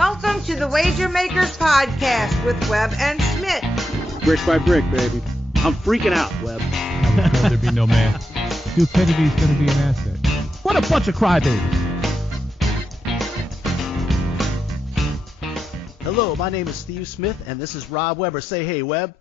Welcome to the Wager Makers Podcast with Web and Smitt. Brick by brick, baby. I'm freaking out, Web. I was told there'd be no man. Stupidity's going to be an asset. What a bunch of crybabies. Hello, my name is Steve Smith, and this is Rob Weber. Say hey, Web.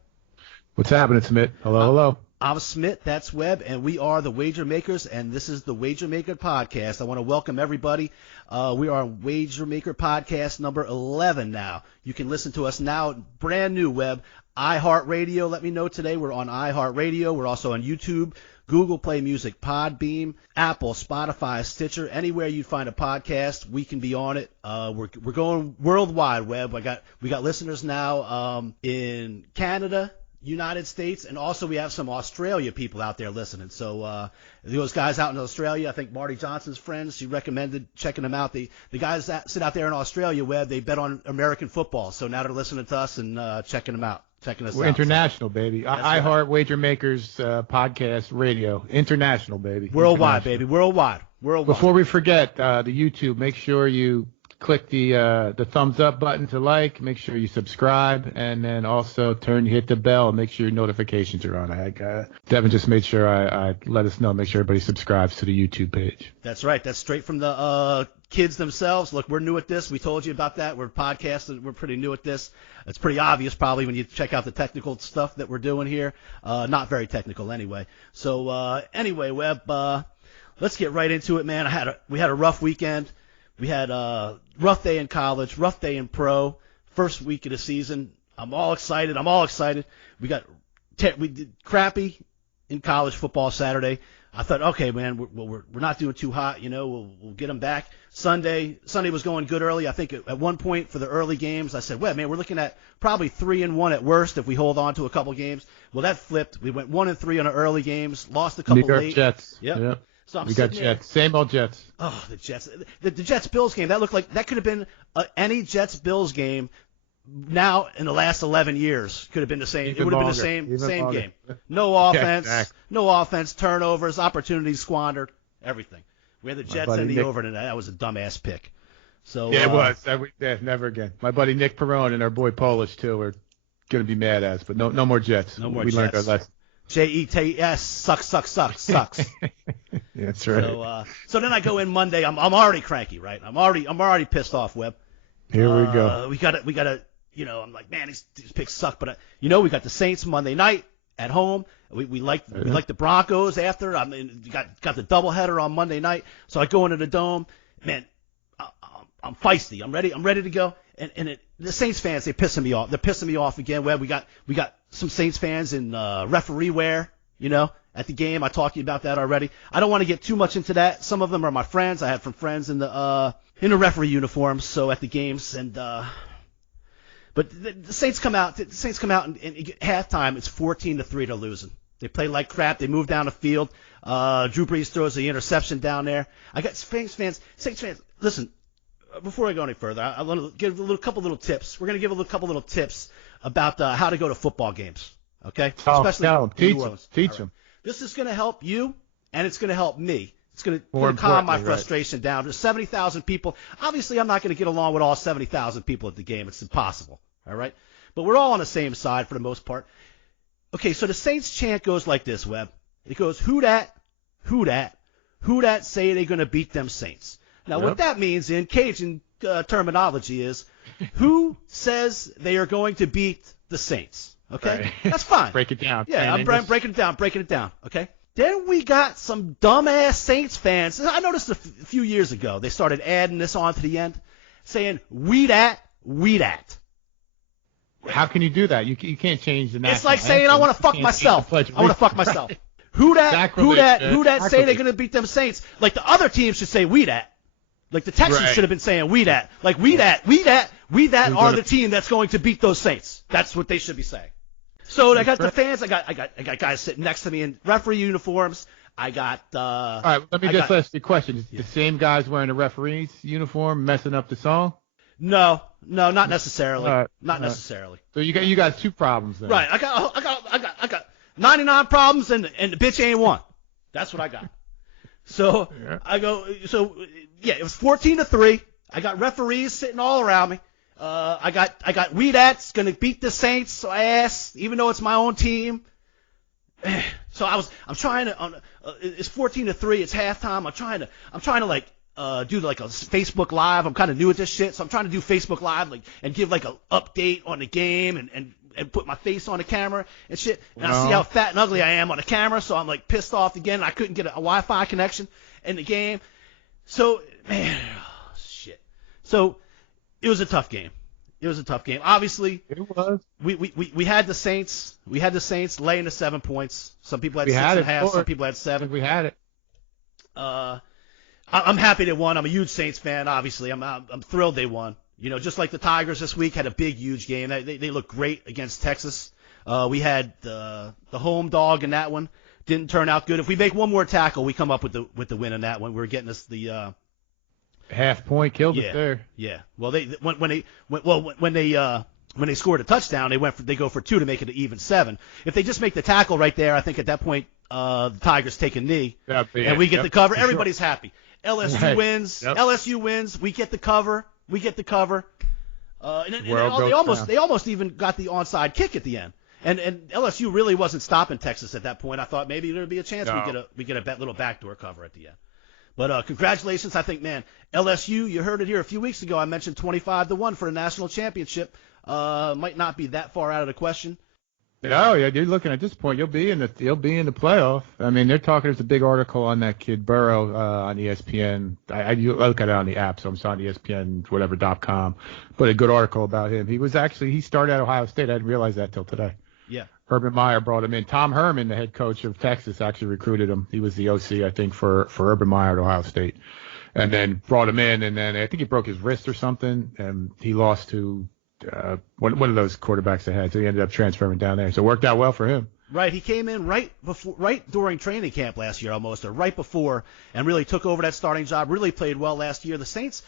What's happening, Smith? Hello. I'm Smith, that's Webb, and we are the Wager Makers, and this is the Wager Maker Podcast. I want to welcome everybody. We are on Wager Maker Podcast number 11 now. You can listen to us now, brand new, Webb. iHeartRadio, let me know today. We're on iHeartRadio. We're also on YouTube, Google Play Music, Podbeam, Apple, Spotify, Stitcher, anywhere you find a podcast, we can be on it. We're going worldwide, Webb. We got listeners now in Canada, United States, and also we have some Australia people out there listening. So those guys out in Australia, I think Marty Johnson's friends, she recommended checking them out. The guys that sit out there in Australia, Webb, they bet on American football. So now they're listening to us and checking them out. We're international, baby. iHeart Wager Makers podcast radio. International, baby. Worldwide, baby. Worldwide. Before we forget, the YouTube, make sure you click the thumbs up button to like. Make sure you subscribe, and then also hit the bell. Make sure your notifications are on. Devin just made sure I let us know. Make sure everybody subscribes to the YouTube page. That's right. That's straight from the kids themselves. Look, we're new at this. We told you about that. We're podcasting. We're pretty new at this. It's pretty obvious probably when you check out the technical stuff that we're doing here. Not very technical anyway. So anyway, Webb, let's get right into it, man. We had a rough weekend. We had a rough day in college, rough day in pro, first week of the season. I'm all excited. We did crappy in college football Saturday. I thought, okay, man, we're not doing too hot, we'll get them back. Sunday was going good early. I think at one point for the early games, I said, well, man, we're looking at probably 3-1 at worst if we hold on to a couple games. Well, that flipped. We went 1-3 on the early games, lost a couple New York late. Jets. Yep. So we got Jets. Same old Jets. Oh, the Jets. The Jets-Bills game, that looked like that could have been any Jets-Bills game now in the last 11 years. Could have been the same. It would have been the same game. No offense, no offense, turnovers, opportunities squandered, everything. We had the Jets in the over, and that was a dumbass pick. So yeah, it was. Never again. My buddy Nick Perrone and our boy Polish, too, are going to be mad at us, but no more Jets. No more we Jets. Learned our lesson. Jets sucks. Yeah, that's right. So then I go in Monday. I'm already cranky, right? I'm already pissed off, Webb. Here we go. We got to. I'm like, man, these picks suck. But we got the Saints Monday night at home. We like the Broncos after. I mean, got the doubleheader on Monday night. So I go into the Dome, man. I'm feisty. I'm ready to go. And the Saints fans, they're pissing me off. They're pissing me off again. Webb, we got some Saints fans in referee wear, at the game. I talked to you about that already. I don't want to get too much into that. Some of them are my friends. I had some friends in the referee uniforms, so at the games. And but the Saints come out. The Saints come out and at halftime. It's 14-3. They're losing. They play like crap. They move down the field. Drew Brees throws the interception down there. I got Saints fans. Listen. Before I go any further, I want to give a couple little tips. We're going to give a couple little tips about how to go to football games, okay? Especially teach them. This is going to help you, and it's going to help me. It's going to calm my frustration down. There's 70,000 people. Obviously, I'm not going to get along with all 70,000 people at the game. It's impossible, all right? But we're all on the same side for the most part. Okay, so the Saints chant goes like this, Webb. It goes, who dat say they're going to beat them Saints. Now, What that means in Cajun terminology is, who says they are going to beat the Saints? Okay? Right. That's fine. Break it down. Yeah, I'm breaking it down, okay? Then we got some dumbass Saints fans. I noticed a few years ago, they started adding this on to the end, saying, we dat. How can you do that? You can't change the national It's like saying, I want to fuck myself. Who dat say they're going to beat them Saints? Like the other teams should say, we dat. Like the Texans should have been saying, we dat. Like we dat are the team that's going to beat those Saints. That's what they should be saying. So I got the fans. I got guys sitting next to me in referee uniforms. I got. All right, let me just ask you a question. Is the same guys wearing the referee's uniform messing up the song? No, not necessarily. Not necessarily. So you got two problems then. Right. I got 99 problems and the bitch ain't one. That's what I got. So I go. So yeah, it was 14-3. I got referees sitting all around me. I got Weedats gonna beat the Saints ass, even though it's my own team. So I'm trying to. It's 14-3. It's halftime. I'm trying to like do like a Facebook Live. I'm kind of new at this shit, so I'm trying to do Facebook Live and give like an update on the game and put my face on the camera and shit. And I see how fat and ugly I am on the camera, so I'm like pissed off again. I couldn't get a Wi-Fi connection in the game. So man, shit. So it was a tough game. Obviously, it was. We had the Saints. We had the Saints laying the 7 points. Some people had 6.5. Some people had 7. We had it. I'm happy they won. I'm a huge Saints fan. Obviously, I'm thrilled they won. You know, just like the Tigers this week had a big, huge game. They looked great against Texas. We had the home dog in that one. Didn't turn out good. If we make one more tackle, we come up with the win in that one. We're getting us the half point killed it there. Yeah. Well, when they scored a touchdown, they go for 2 to make it an even 7. If they just make the tackle right there, I think at that point the Tigers take a knee and we get the cover. Everybody's happy. LSU wins. Yep. LSU wins. We get the cover. And they almost even got the onside kick at the end. And LSU really wasn't stopping Texas at that point. I thought maybe there'd be a chance we get a little backdoor cover at the end. But congratulations. I think, man, LSU, you heard it here a few weeks ago. I mentioned 25-1 for a national championship. Might not be that far out of the question. Oh yeah, you're looking at this point. You'll be in the playoff. I mean, they're talking. There's a big article on that kid Burrow on ESPN. I look at it on the app, so I'm on ESPN.com. But a good article about him. He started at Ohio State. I didn't realize that till today. Yeah. Urban Meyer brought him in. Tom Herman, the head coach of Texas, actually recruited him. He was the OC, I think, for Urban Meyer at Ohio State, and then brought him in. And then I think he broke his wrist or something, and he lost to one of those quarterbacks they had, so he ended up transferring down there. So it worked out well for him. Right, he came in right during training camp last year almost, or right before, and really took over that starting job, really played well last year. The Saints,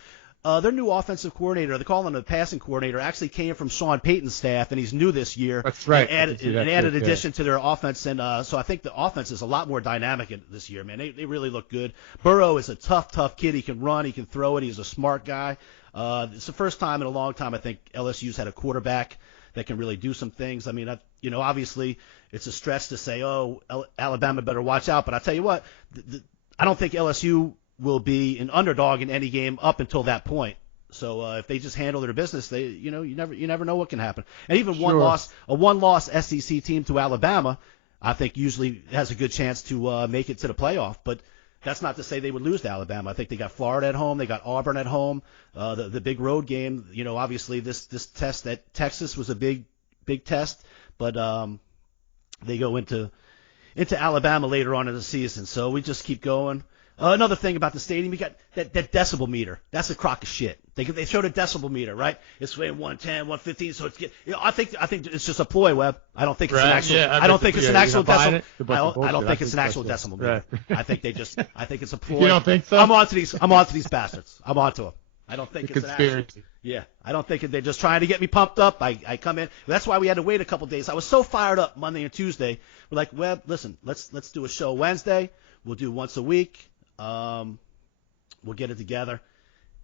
their new offensive coordinator, they call him the passing coordinator, actually came from Sean Payton's staff, and he's new this year. That's right. And added addition to their offense, and so I think the offense is a lot more dynamic this year, man. They really look good. Burrow is a tough kid. He can run, he can throw it. He's a smart guy. It's the first time in a long time I think LSU's had a quarterback that can really do some things. I mean, obviously it's a stretch to say, Alabama better watch out. But I tell you what, I don't think LSU will be an underdog in any game up until that point. So if they just handle their business, you never know what can happen. And even a one-loss SEC team to Alabama, I think usually has a good chance to make it to the playoff. But that's not to say they would lose to Alabama. I think they got Florida at home. They got Auburn at home. The big road game, obviously this test at Texas was a big test, but they go into Alabama later on in the season. So we just keep going. Another thing about the stadium, you got that decibel meter. That's a crock of shit. They showed a decibel meter, right? It's weighing 110, 115. So I think it's just a ploy, Webb. I don't think it's an actual. Yeah, I don't think it's an actual decibel. I don't think it's an actual decibel meter. Right. I think it's a ploy. You don't think so? I'm onto these bastards. I'm onto them. I don't think it's an actual. Yeah. I don't think they're just trying to get me pumped up. I come in. That's why we had to wait a couple days. I was so fired up Monday and Tuesday. We're like, Webb, listen, let's do a show Wednesday. We'll do once a week. We'll get it together,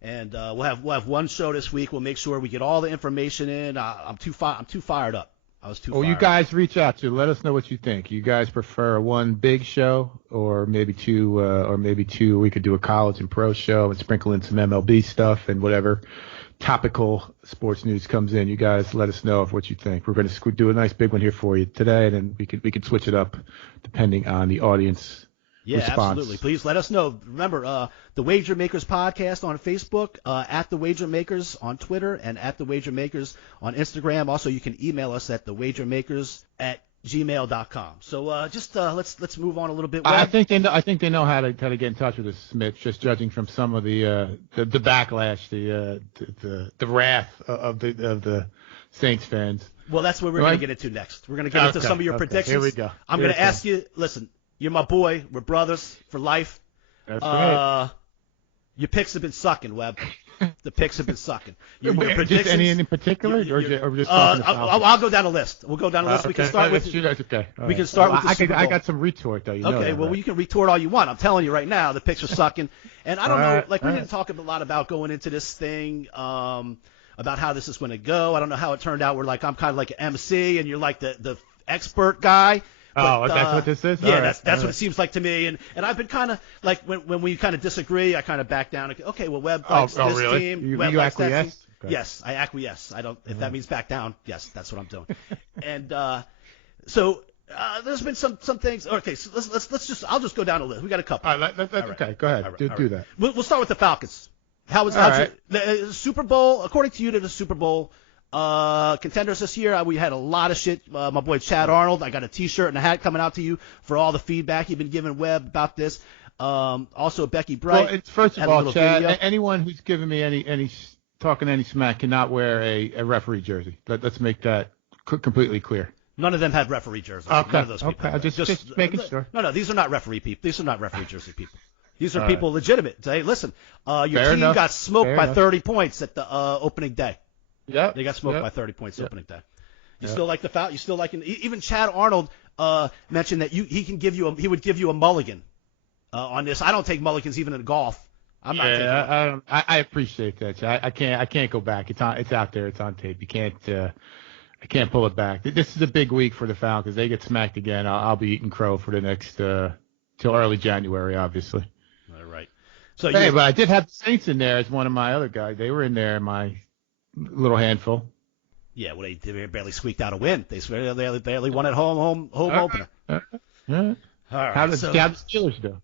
and we'll have one show this week. We'll make sure we get all the information in. I'm too fired up. I was too. You guys reach out to. Let us know what you think. You guys prefer one big show, or maybe two? We could do a college and pro show and sprinkle in some MLB stuff and whatever topical sports news comes in. You guys let us know of what you think. We're going to do a nice big one here for you today, and then we could switch it up depending on the audience. Yeah, response. Absolutely. Please let us know. Remember, the Wager Makers podcast on Facebook, at the Wager Makers on Twitter, and at the Wager Makers on Instagram. Also, you can email us at thewagermakers@gmail.com. So let's move on a little bit. I think they know how to get in touch with us, Smith. Just judging from some of the backlash, the wrath of the Saints fans. Well, that's what we're going to get into next. We're going to get into some of your predictions. Here we go. I'm going to ask you. Listen. You're my boy. We're brothers for life. That's right. Your picks have been sucking, Webb. The picks have been sucking. Just any in particular, or just talking about I'll go down the list. We'll go down the list. Okay. We can start with. That's okay. We can start with the Super Bowl. I got some retort though. Okay, well, you can retort all you want. I'm telling you right now, the picks are sucking. And I don't know, like we didn't talk a lot about going into this thing, about how this is going to go. I don't know how it turned out. I'm kind of like an MC, and you're like the expert guy. But, that's what this is? Yeah, All right. that's what it seems like to me. And I've been kind of like when we kind of disagree, I kind of back down. Okay, well, Webb likes this really? team. You acquiesce? Okay. Yes, I acquiesce. I don't. If that means back down, yes, that's what I'm doing. And so there's been some things. Okay, so I'll just go down a list. We got a couple. All right, okay. Go ahead. Do that. We'll start with the Falcons. How's the Super Bowl? According to you, to the Super Bowl contenders this year, we had a lot of shit. My boy Chad Arnold, I got a T-shirt and a hat coming out to you for all the feedback you've been giving Webb about this. Also Becky Bright. Well, first of all, Chad, anyone who's giving me any talking any smack cannot wear a referee jersey. Let's make that completely clear. None of them had referee jerseys. Okay. None of those people. Okay. Just making sure. No, these are not referee people. These are not referee jersey people. These are people legitimate. Say, listen, your team got smoked by 30 points at the opening day. Yeah. They got smoked by 30 points opening day. You still like the foul? You still like even Chad Arnold mentioned that he would give you a mulligan on this. I don't take mulligans even in golf. I'm not taking it. I appreciate that. I can't go back. It's out there. It's on tape. You can't. I can't pull it back. This is a big week for the Falcons. They get smacked again. I'll be eating crow for the next till early January, obviously. All right. So but I did have the Saints in there as one of my other guys. They were in there, my little handful. Yeah, well, they barely squeaked out a win. They barely won at home opener. Yeah. All right. How did the Steelers do?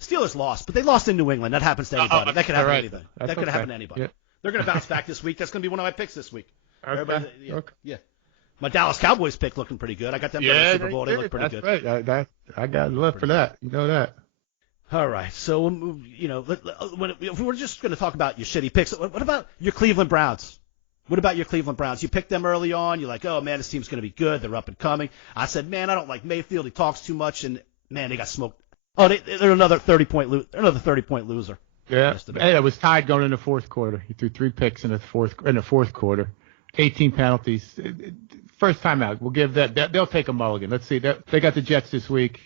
Steelers lost, but they lost in New England. That happens to anybody. That could happen to anybody. That could happen to anybody. Yeah. They're going to bounce back this week. That's going to be one of my picks this week. Okay. Yeah. My Dallas Cowboys pick looking pretty good. I got them in the Super Bowl. They look pretty good. Right. I got love for that. You know that. All right. So, if we were just going to talk about your shitty picks, what about your Cleveland Browns? What about your Cleveland Browns? You picked them early on. You're like, oh, man, this team's going to be good. They're up and coming. I said, man, I don't like Mayfield. He talks too much. And, man, they got smoked. Oh, they're another 30-point loser. Yeah. Hey, it was tied going into the fourth quarter. He threw 3 picks in the fourth quarter. 18 penalties. First time out. We'll give that. They'll take a mulligan. Let's see. They got the Jets this week.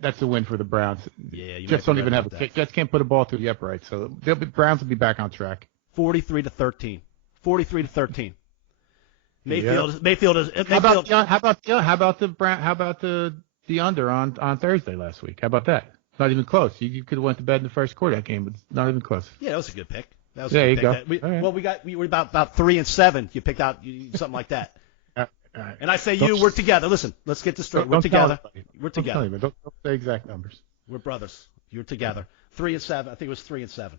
That's a win for the Browns. Yeah. Jets don't even have a kick. Jets can't put a ball through the upright. So Browns will be back on track. 43-13. 43-13. Mayfield is. How about the under on Thursday last week? How about that? Not even close. You could have went to bed in the first quarter of that game, but not even close. Yeah, that was a good pick. That was there a you good pick. go. We were about 3-7. You picked out something like that. All right. And I say we're together. Listen, let's get this straight. We're together. We're together. Don't say exact numbers. We're brothers. You're together. 3-7. I think it was 3-7.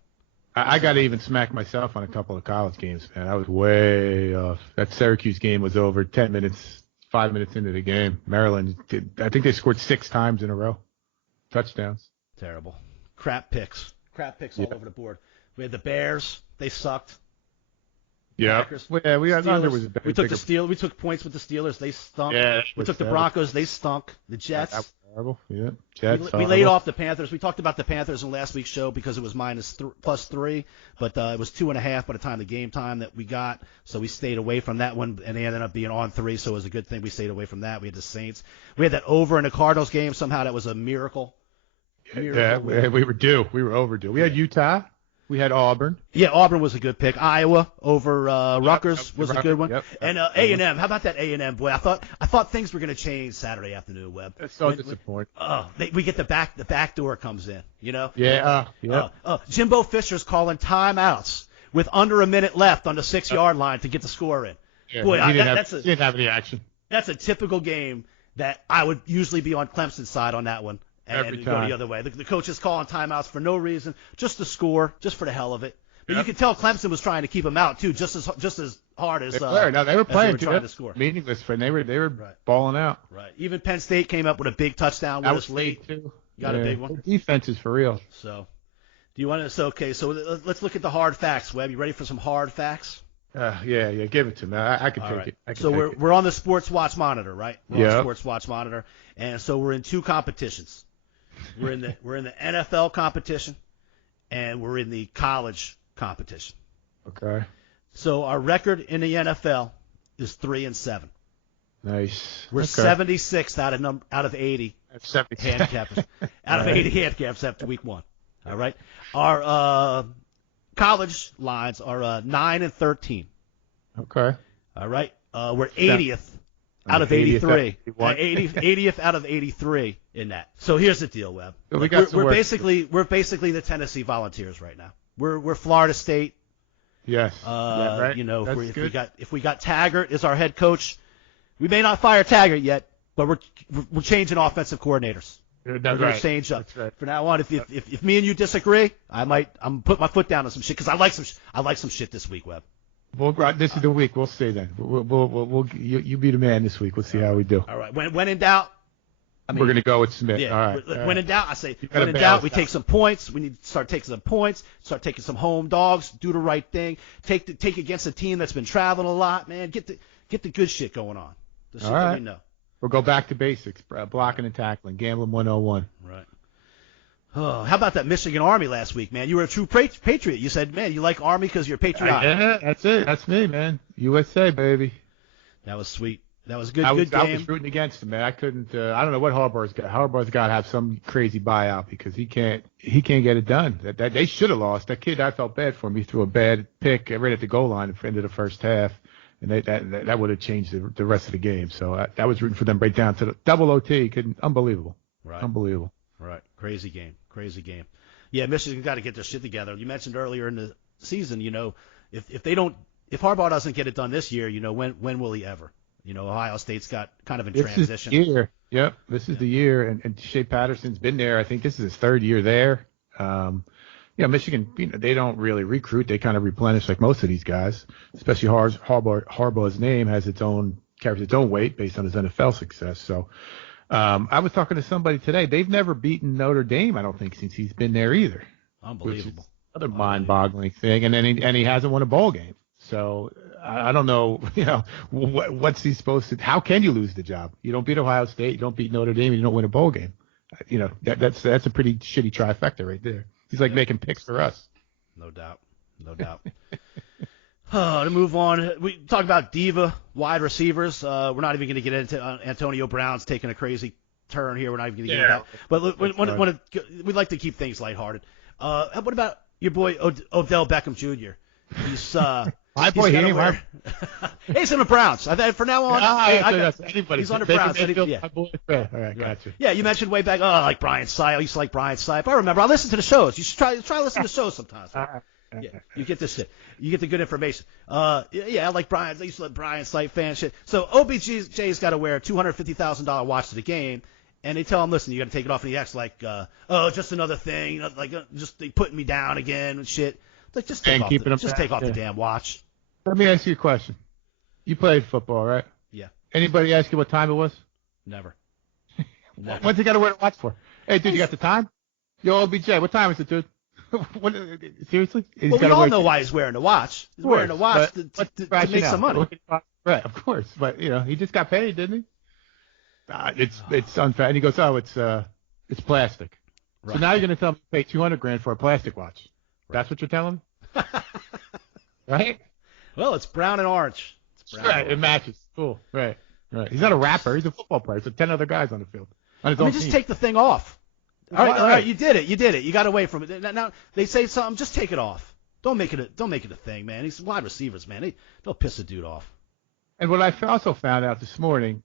I got to even smack myself on a couple of college games, man. I was way off. That Syracuse game was over 5 minutes into the game. Maryland I think they scored 6 times in a row. Touchdowns. Terrible. Crap picks all over the board. We had the Bears. They sucked. Yeah. Yeah, we had under was we took the Steelers. We took points with the Steelers. They stunk. Yeah. We took the Broncos. They stunk. The Jets. That was horrible. Yeah. Jets. We laid off the Panthers. We talked about the Panthers in last week's show because it was +3, but it was 2.5 by the time the game time that we got. So we stayed away from that one, and they ended up being on 3. So it was a good thing we stayed away from that. We had the Saints. We had that over in the Cardinals game. Somehow that was a miracle. Yeah, we were due. We were overdue. We had Utah. We had Auburn. Yeah, Auburn was a good pick. Iowa over Rutgers was a good one. Yep. And A&M. How about that A&M, boy? I thought things were going to change Saturday afternoon, Webb. That's so disappointing. We get the back door comes in, you know? Yeah. Jimbo Fisher's calling timeouts with under a minute left on the 6-yard line to get the score in. Yeah, boy, he didn't have any action. That's a typical game that I would usually be on Clemson's side on that one. And go the other way. The coach is calling timeouts for no reason, just to score, just for the hell of it. But you could tell Clemson was trying to keep them out too, just as hard as they were playing trying to score. Meaningless, but they were balling out. Right. Even Penn State came up with a big touchdown. That was late. Too. Got a big one. The defense is for real. So, do you want to? So let's look at the hard facts. Webb, you ready for some hard facts? Yeah, give it to me. I can take it. We're on the Sports Watch Monitor, right? We're on Sports Watch Monitor, and so we're in 2 competitions. We're in the NFL competition, and we're in the college competition. Okay. So our record in the NFL is 3-7. Nice. We're okay. 76th out of 80 That's 70. handicappers. Out of 80 handicaps after week 1. All right. Our college lines are 9-13. Okay. All right. We're 80th out of 83. 80th out of 83 in that. So here's the deal, Webb. We're basically the Tennessee Volunteers right now. We're Florida State. Yes. Right. You know, if we got Taggart as our head coach, we may not fire Taggart yet, but we're changing offensive coordinators. We're going to change up. Right. From now on, if me and you disagree, I'm put my foot down on some shit because I like some shit this week, Webb. This is the week. We'll see then. You be the man this week. We'll see how we do. All right. When in doubt, we're going to go with Smith. Yeah. All right. When in doubt, I say when in doubt, we take some points. We need to start taking some points. Start taking some home dogs. Do the right thing. Take against a team that's been traveling a lot, man. Get the good shit going on. The shit that we know. We'll go back to basics, blocking and tackling, gambling 101. Right. Oh, how about that Michigan Army last week, man? You were a true patriot. You said, man, you like Army because you're patriotic. Yeah, that's it. That's me, man. USA, baby. That was sweet. That was a good game. I was rooting against him, man. I couldn't. I don't know what Harbaugh's got. Harbaugh's got to have some crazy buyout because he can't get it done. That they should have lost. That kid, I felt bad for him. He threw a bad pick right at the goal line at the end of the first half. And that would have changed the rest of the game. So I was rooting for them right down to the double OT. Unbelievable. Right. Unbelievable. Right. Crazy game. Yeah, Michigan got to get their shit together. You mentioned earlier in the season, you know, if Harbaugh doesn't get it done this year, you know, when will he ever? You know, Ohio State's got kind of in transition. This is the year. Yep. This is the year. And Shea Patterson's been there. I think this is his third year there. Michigan, they don't really recruit. They kind of replenish like most of these guys, especially Harbaugh's name carries its own weight based on his NFL success. So I was talking to somebody today. They've never beaten Notre Dame, I don't think, since he's been there either. Unbelievable. Another mind-boggling thing. And then he hasn't won a bowl game. So I don't know, what's he supposed to – how can you lose the job? You don't beat Ohio State, you don't beat Notre Dame, you don't win a bowl game. That's a pretty shitty trifecta right there. He's like making picks for us. No doubt. To move on, we talk about diva wide receivers. We're not even going to get into Antonio Brown's taking a crazy turn here. We're not even going to get into that. But we'd like to keep things lighthearted. What about your boy Odell Beckham Jr.? He's my boy, he's in the Browns. For now on, he's on the Browns. My boy. All right, gotcha. Yeah, you mentioned way back. Oh, I like Brian Saip. I used to like Brian Saip. I remember. I listen to the shows. You should try to listen to shows sometimes. Yeah, you get this shit. You get the good information. I like Brian. I used to let Brian Saip fan shit. So OBJ's got to wear a $250,000 watch to the game, and they tell him, listen, you got to take it off, and he acts like, just another thing, just they putting me down again and shit. Like, just take off the damn watch. Let me ask you a question. You played football, right? Yeah. Anybody ask you what time it was? Never. What's he got to wear the watch for? Hey, dude, you got the time? Yo, OBJ, what time is it, dude? Seriously? Well, we all know why he's wearing the watch. He's wearing the watch to make some money. Right, of course. But, he just got paid, didn't he? It's unfair. And he goes, it's plastic. Right. So now you're going to tell me to pay $200,000 for a plastic watch. Right. That's what you're telling me? Right? Well, it's brown and orange. Right, it matches. Cool. Right. He's not a rapper. He's a football player. There's 10 other guys on the field. Just take the thing off. All right, you did it. You got away from it. Now they say something, just take it off. Don't make it a thing, man. These wide receivers, man, they'll piss a dude off. And what I also found out this morning,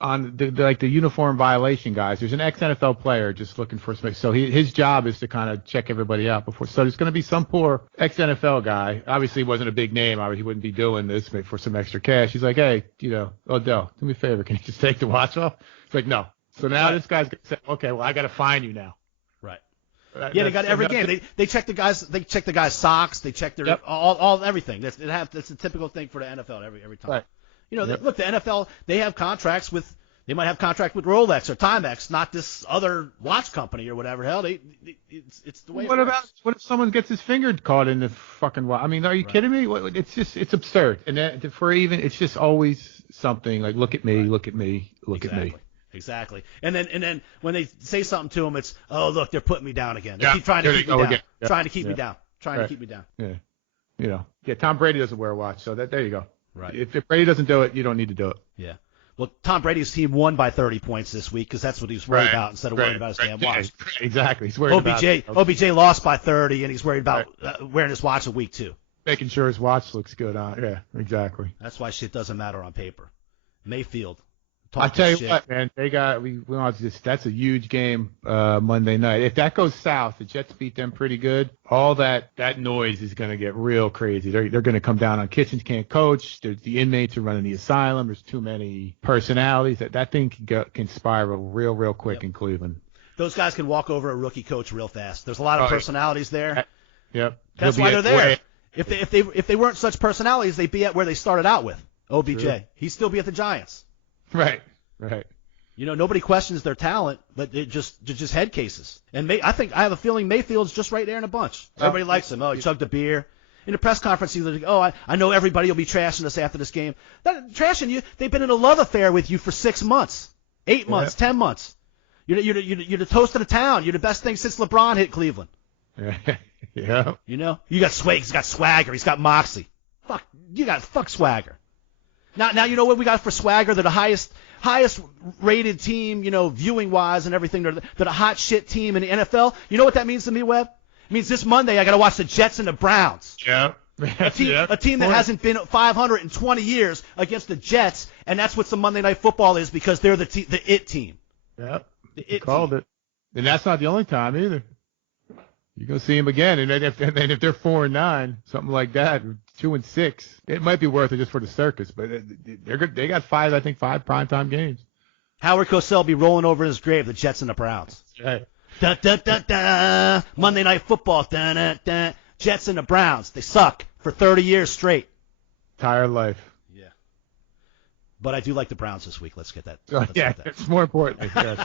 on the uniform violation guys, there's an ex-NFL player just looking for some. So his job is to kind of check everybody out before. So there's going to be some poor ex-NFL guy. Obviously, he wasn't a big name. He wouldn't be doing this for some extra cash. He's like, hey, Odell, do me a favor. Can you just take the watch off? It's like, no. So now this guy's going to say, okay, well, I got to fine you now. Right. Yeah, they got every game. They check the guys. They check the guys' socks. They check their all everything. That's a typical thing for the NFL every time. Right. Look, the NFL, they have contracts with. They might have contract with Rolex or Timex, not this other watch company or whatever. Hell, it's the way. What if someone gets his finger caught in the fucking watch? I mean, are you kidding me? It's absurd. And it's just always something like, look at me, look at me, look at me. Exactly. And then when they say something to him, it's, oh, look, they're putting me down again. They keep trying to keep me down. Trying to keep me down. Trying to keep me down. Yeah. Tom Brady doesn't wear a watch, so there you go. Right. If Brady doesn't do it, you don't need to do it. Yeah. Well, Tom Brady's team won by 30 points this week because that's what he was worried about instead of worried about his damn watch. Exactly. He's worried OBJ lost by 30, and he's worried about wearing his watch a week too. Making sure his watch looks good on. Yeah, exactly. That's why shit doesn't matter on paper. Mayfield. I tell you what, man, that's a huge game Monday night. If that goes south, the Jets beat them pretty good. All that noise is going to get real crazy. They're going to come down on Kitchens can't coach. The inmates are running the asylum. There's too many personalities. That thing can spiral real quick in Cleveland. Those guys can walk over a rookie coach real fast. There's a lot of personalities there. Yep. That's why they're there. If they weren't such personalities, they'd be at where they started out with. OBJ. True. He'd still be at the Giants. Right. Nobody questions their talent, but they're just head cases. And I have a feeling Mayfield's just right there in a bunch. Everybody likes him. Oh, he chugged a beer. In a press conference, he's like, oh, I know everybody will be trashing us after this game. Trashing you? They've been in a love affair with you for 6 months, 8 months, 10 months. You're the toast of the town. You're the best thing since LeBron hit Cleveland. Yeah. You got swag. He's got swagger. He's got moxie. Fuck swagger. Now you know what we got for swagger? They're the highest rated team, viewing wise and everything. They're the hot shit team in the NFL. You know what that means to me, Webb? It means this Monday I got to watch the Jets and the Browns. Yeah. A team that hasn't been 500 in 20 years against the Jets, and that's what some Monday Night Football is because they're the it team. Yeah. You called it. And that's not the only time either. You're going to see them again. And then if they're 4-9, something like that, 2-6, it might be worth it just for the circus. But they got five primetime games. Howard Cosell be rolling over in his grave, the Jets and the Browns. Right. Da, da, da, da. Monday Night Football. Da, da, da. Jets and the Browns. They suck for 30 years straight. Entire life. Yeah. But I do like the Browns this week. Let's get that. It's more important. Yes.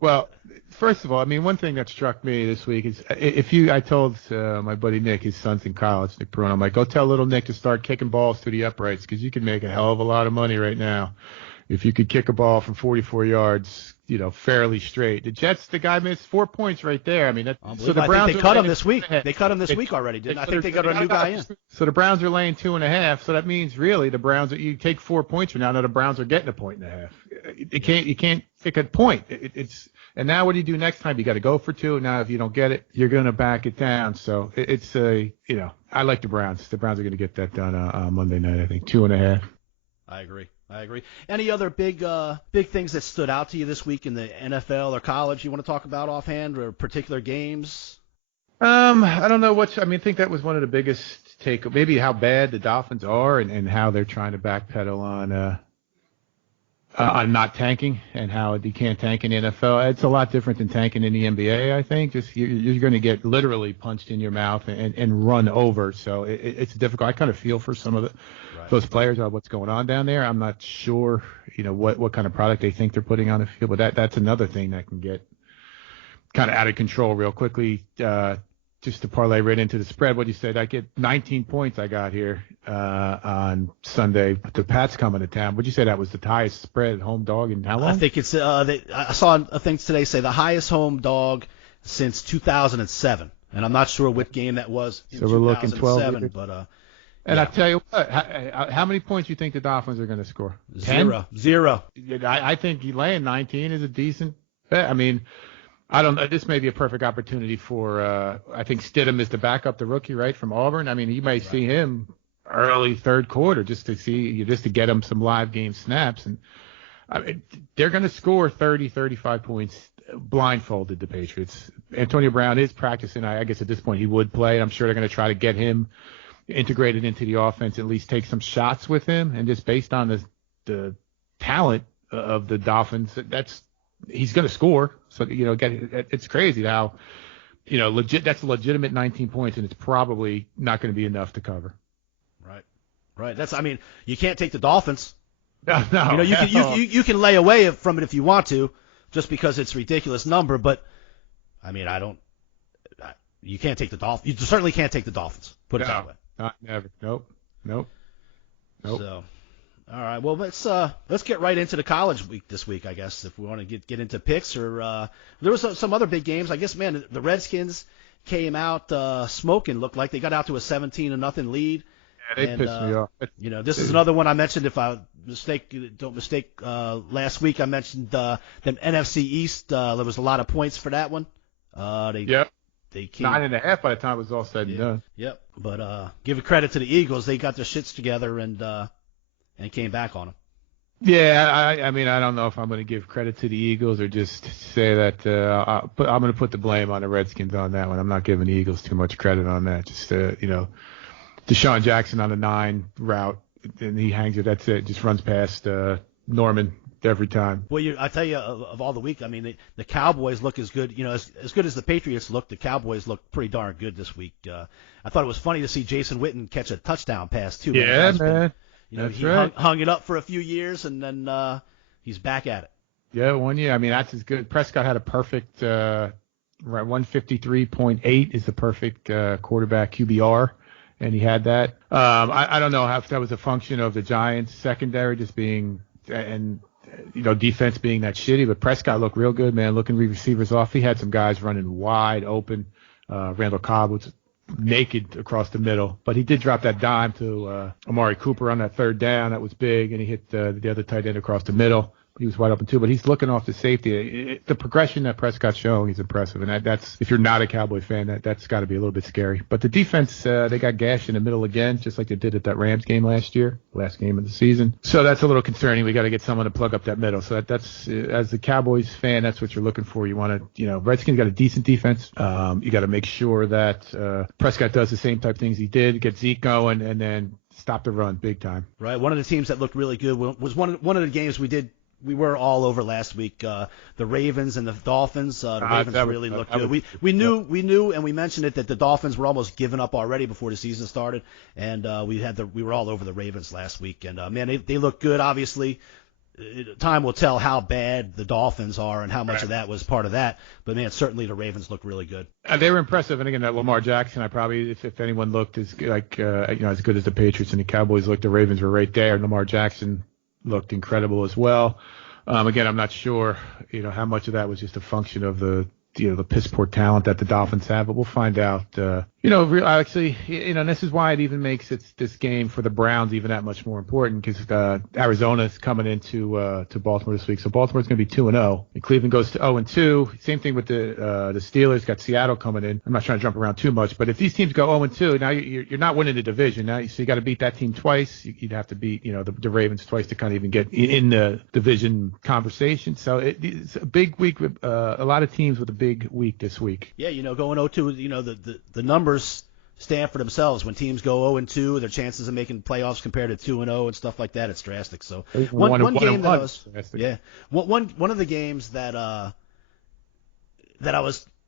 Well, first of all, one thing that struck me this week is I told my buddy Nick, his son's in college, Nick Perone, I'm like, go tell little Nick to start kicking balls through the uprights because you can make a hell of a lot of money right now if you could kick a ball from 44 yards, fairly straight. The Jets, the guy missed 4 points right there. So the Browns, I think they cut him this week. They cut him this week already, didn't I? think they got a new guy in. So the Browns are laying 2.5. So that means really the Browns, you take 4 points from now the Browns are getting 1.5. You can't pick a point. And now what do you do next time? You got to go for 2. Now if you don't get it, you're going to back it down. So I like the Browns. The Browns are going to get that done on Monday night. I think 2.5. I agree. Any other big things that stood out to you this week in the NFL or college you want to talk about offhand, or particular games? I don't know I think that was one of the biggest maybe how bad the Dolphins are and how they're trying to backpedal on not tanking and how you can't tank in the NFL. It's a lot different than tanking in the NBA, I think. Just you're going to get literally punched in your mouth and run over. So it's difficult. I kind of feel for some of those players on what's going on down there. I'm not sure, what kind of product they think they're putting on the field, but that's another thing that can get kind of out of control real quickly. Just to parlay right into the spread, what you said, I get 19 points I got here on Sunday. The Pats coming to town. Would you say that was the highest spread home dog in how long? I think it's I saw a thing today say the highest home dog since 2007, and I'm not sure what game that was. So we're looking 12. But and I tell you what, how many points do you think the Dolphins are going to score? 10? Zero. I think laying 19 is a decent bet. I don't know. This may be a perfect opportunity for, I think Stidham is the backup, the rookie, right, from Auburn. You might see him early third quarter just to get him some live game snaps. And they're going to score 30, 35 points blindfolded, the Patriots. Antonio Brown is practicing. I guess at this point he would play. I'm sure they're going to try to get him integrated into the offense, at least take some shots with him. And just based on the talent of the Dolphins, he's going to score. So, it's crazy how, that's a legitimate 19 points, and it's probably not going to be enough to cover. Right. You can't take the Dolphins. No. You can lay away from it if you want to, just because it's a ridiculous number. But, you can't take the Dolphins. You certainly can't take the Dolphins. Put it that way. Not never. Nope. So. All right, well, let's get right into the college week this week, I guess, if we want to get into picks. Or there was some other big games. I guess, man, the Redskins came out smoking. Looked like they got out to a 17-0 lead. Yeah, they pissed me off. This is another one I mentioned. If I don't mistake, last week I mentioned the NFC East. There was a lot of points for that one. They came 9.5 by the time it was all said and done. Yep. But give credit to the Eagles. They got their shits together and came back on them. Yeah, I mean, I don't know if I'm going to give credit to the Eagles or just say that I'm going to put the blame on the Redskins on that one. I'm not giving the Eagles too much credit on that. Just, Deshaun Jackson on the 9 route, and he hangs it. That's it. Just runs past Norman every time. Well, I tell you, of all the week, I mean, the Cowboys look as good. As good as the Patriots look, the Cowboys look pretty darn good this week. I thought it was funny to see Jason Witten catch a touchdown pass too. Yeah, man. That's he right. hung it up for a few years, and then he's back at it. Yeah, 1 year. I mean, that's as good. Prescott had a perfect 153.8 is the perfect quarterback QBR. And he had that. I don't know if that was a function of the Giants secondary just being and defense being that shitty, but Prescott looked real good, man. Looking receivers off. He had some guys running wide open. Randall Cobb was naked across the middle, but he did drop that dime to Amari Cooper on that 3rd down. That was big, and he hit the other tight end across the middle. He was wide open too, but he's looking off the safety. The progression that Prescott's showing is impressive, and that's if you're not a Cowboy fan, that's got to be a little bit scary. But the defense, they got gashed in the middle again, just like they did at that Rams game last game of the season. So that's a little concerning. We got to get someone to plug up that middle. So that's as a Cowboys fan, that's what you're looking for. You want to, Redskins got a decent defense. You got to make sure that Prescott does the same type of things he did, get Zeke going, and then stop the run big time. Right. One of the teams that looked really good was one of the games we were all over last week. The Ravens and the Dolphins. The Ravens really looked good. We knew, and we mentioned it that the Dolphins were almost giving up already before the season started, and we were all over the Ravens last week. And man, they look good. Obviously, time will tell how bad the Dolphins are and how much of that was part of that. But man, certainly the Ravens look really good. They were impressive, and again, that Lamar Jackson. I probably, if anyone looked as as good as the Patriots and the Cowboys looked, the Ravens were right there. Lamar Jackson looked incredible as well. Again, I'm not sure, how much of that was just a function of the piss poor talent that the Dolphins have, but we'll find out. Actually, this is why it even makes this game for the Browns even that much more important because Arizona is coming into to Baltimore this week, so Baltimore's going to be 2-0, and Cleveland goes to 0-2. Same thing with the Steelers. Got Seattle coming in. I'm not trying to jump around too much, but if these teams go 0-2, now you're not winning the division. Now, so you got to beat that team twice. You'd have to beat the Ravens twice to kind of even get in the division conversation. So it's a big week. A lot of teams with a big week this week. Yeah, going 0-2, the numbers stand for themselves. When teams go 0-2, their chances of making playoffs compared to 2-0 and stuff like that, it's drastic. So one game that one of the games that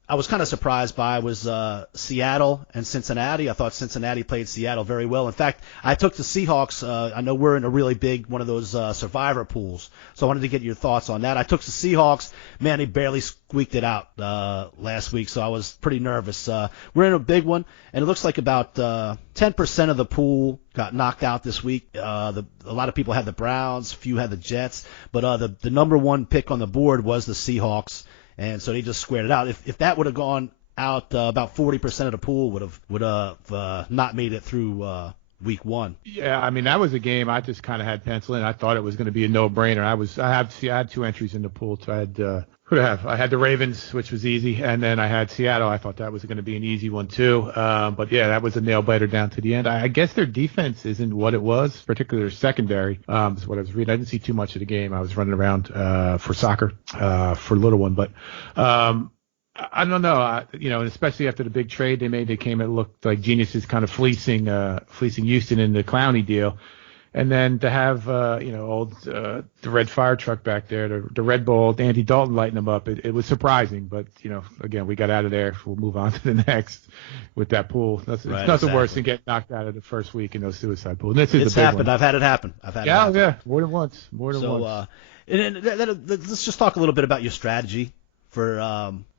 I was kind of surprised by was Seattle and Cincinnati. I thought Cincinnati played Seattle very well. In fact, I took the Seahawks. I know we're in a really big one of those survivor pools, so I wanted to get your thoughts on that. I took the Seahawks. Man, they barely squeaked it out last week, so I was pretty nervous. We're in a big one, and it looks like about 10% of the pool got knocked out this week. A lot of people had the Browns, a few had the Jets, but the number one pick on the board was the Seahawks. And so they just squared it out. If that would have gone out, about 40% of the pool would have not made it through week one. Yeah, I mean that was a game I just kind of had penciled in. I thought it was going to be a no-brainer. I had 2 entries in the pool. So I had the Ravens, which was easy, and then I had Seattle. I thought that was going to be an easy one too. But yeah, that was a nail biter down to the end. I guess their defense isn't what it was, particularly their secondary. Is what I was reading. I didn't see too much of the game. I was running around for soccer for a little one, but I don't know. And especially after the big trade they made, it looked like geniuses kind of fleecing Houston in the Clowney deal. And then to have, the red fire truck back there, the Red Bull, Andy Dalton lighting them up, it was surprising. But, again, we got out of there. We'll move on to the next with that pool. It's nothing worse than getting knocked out of the first week in those suicide pools. It's happened. I've had it happen. Yeah, more than once. Once. And let's just talk a little bit about your strategy for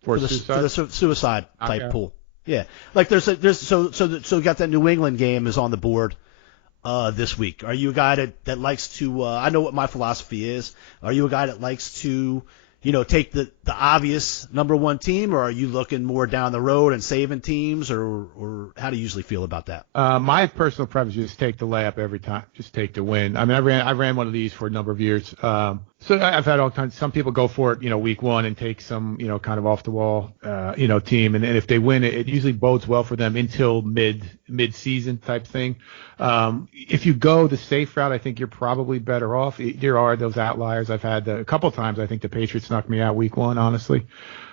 the suicide type pool. Yeah, like so you got that New England game is on the board this week. Are you a guy that likes to? I know what my philosophy is. Are you a guy that likes to take the obvious number one team, or are you looking more down the road and saving teams, or how do you usually feel about that? My personal preference is just take the layup every time, just take the win. I mean, I ran one of these for a number of years. So I've had all kinds. Some people go for it, week one and take some, kind of off the wall, team, and if they win, it usually bodes well for them until mid season type thing. If you go the safe route, I think you're probably better off. There are those outliers. I've had a couple times. I think the Patriots knocked me out week one, honestly.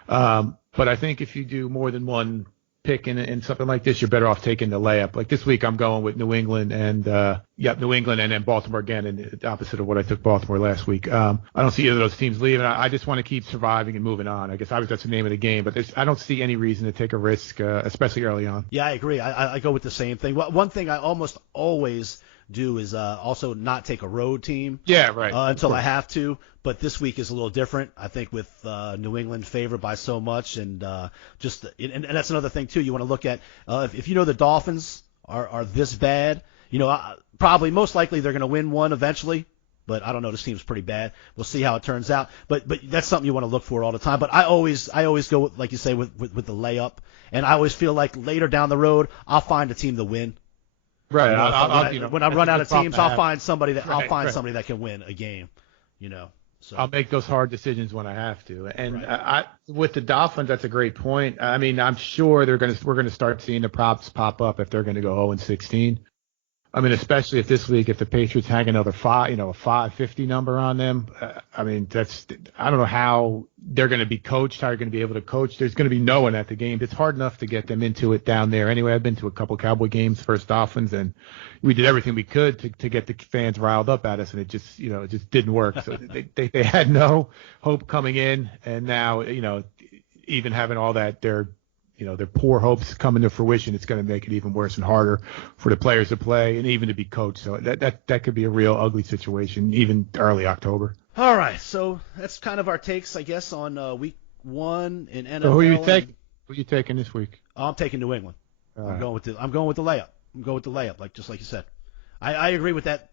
But I think if you do more than one pick in something like this, you're better off taking the layup. Like this week, I'm going with New England and then Baltimore again, and the opposite of what I took Baltimore last week. I don't see either of those teams leaving. I just want to keep surviving and moving on. I guess that's the name of the game, but I don't see any reason to take a risk, especially early on. Yeah, I agree. I go with the same thing. One thing I almost always do is also not take a road team. Yeah, right. Until I have to. But this week is a little different. I think with New England favored by so much, and that's another thing too. You want to look at if the Dolphins are this bad. Probably most likely they're going to win one eventually. But I don't know. This team's pretty bad. We'll see how it turns out. But that's something you want to look for all the time. But I always go with, like you say, with the layup. And I always feel like later down the road I'll find a team to win. Right. When I run out of teams, I'll find somebody that can win a game. So I'll make those hard decisions when I have to. And with the Dolphins, that's a great point. I mean, I'm sure we're going to start seeing the props pop up if they're going to go 0-16. I mean, especially if this week, if the Patriots hang another 550 number on them, I mean, I don't know how they're going to be coached, how you're going to be able to coach. There's going to be no one at the game. It's hard enough to get them into it down there. Anyway, I've been to a couple Cowboy games, first Dolphins, and we did everything we could to get the fans riled up at us, and it just didn't work. So they had no hope coming in, and now, even having all that, their poor hopes coming to fruition, it's going to make it even worse and harder for the players to play and even to be coached. So that could be a real ugly situation, even early October. All right, so that's kind of our takes, I guess, on week one in NFL. So who are you taking this week? I'm taking New England. I'm going with the layup. Just like you said. I agree with that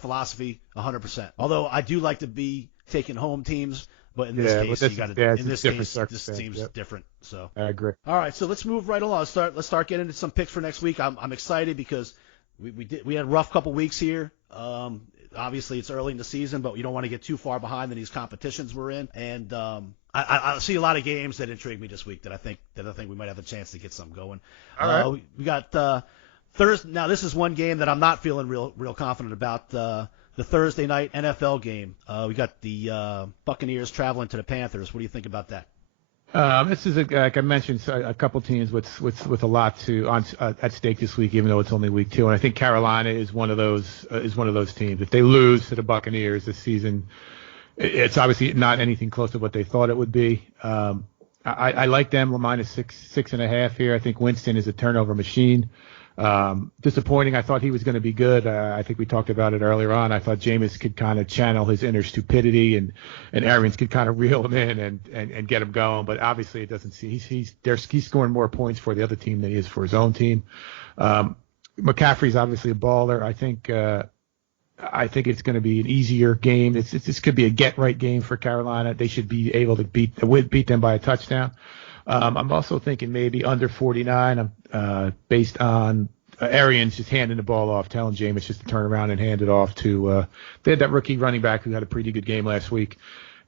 philosophy 100%. Although I do like to be taking home teams. But in this case, you got to. In this case, this team's different. So I agree. All right, so let's move right along. Let's start getting into some picks for next week. I'm excited because we had a rough couple weeks here. Obviously, it's early in the season, but you don't want to get too far behind in these competitions we're in. And I see a lot of games that intrigue me this week that I think we might have a chance to get some going. All right. We got Thursday. Now, this is one game that I'm not feeling real confident about. The Thursday night NFL game. We got the Buccaneers traveling to the Panthers. What do you think about that? This is like I mentioned, a couple teams with a lot at stake this week, even though it's only week 2. And I think Carolina is one of those teams. If they lose to the Buccaneers this season, it's obviously not anything close to what they thought it would be. I like them minus 6.5 here. I think Winston is a turnover machine. Disappointing. I thought he was going to be good. I think we talked about it earlier on. I thought Jameis could kind of channel his inner stupidity and Arians could kind of reel him in and get him going. But obviously it doesn't see he's scoring more points for the other team than he is for his own team. McCaffrey's obviously a baller. I think it's going to be an easier game. This could be a get right game for Carolina. They should be able to beat them by a touchdown. I'm also thinking maybe under 49, based on Arians just handing the ball off, telling Jameis just to turn around and hand it off to they had that rookie running back who had a pretty good game last week.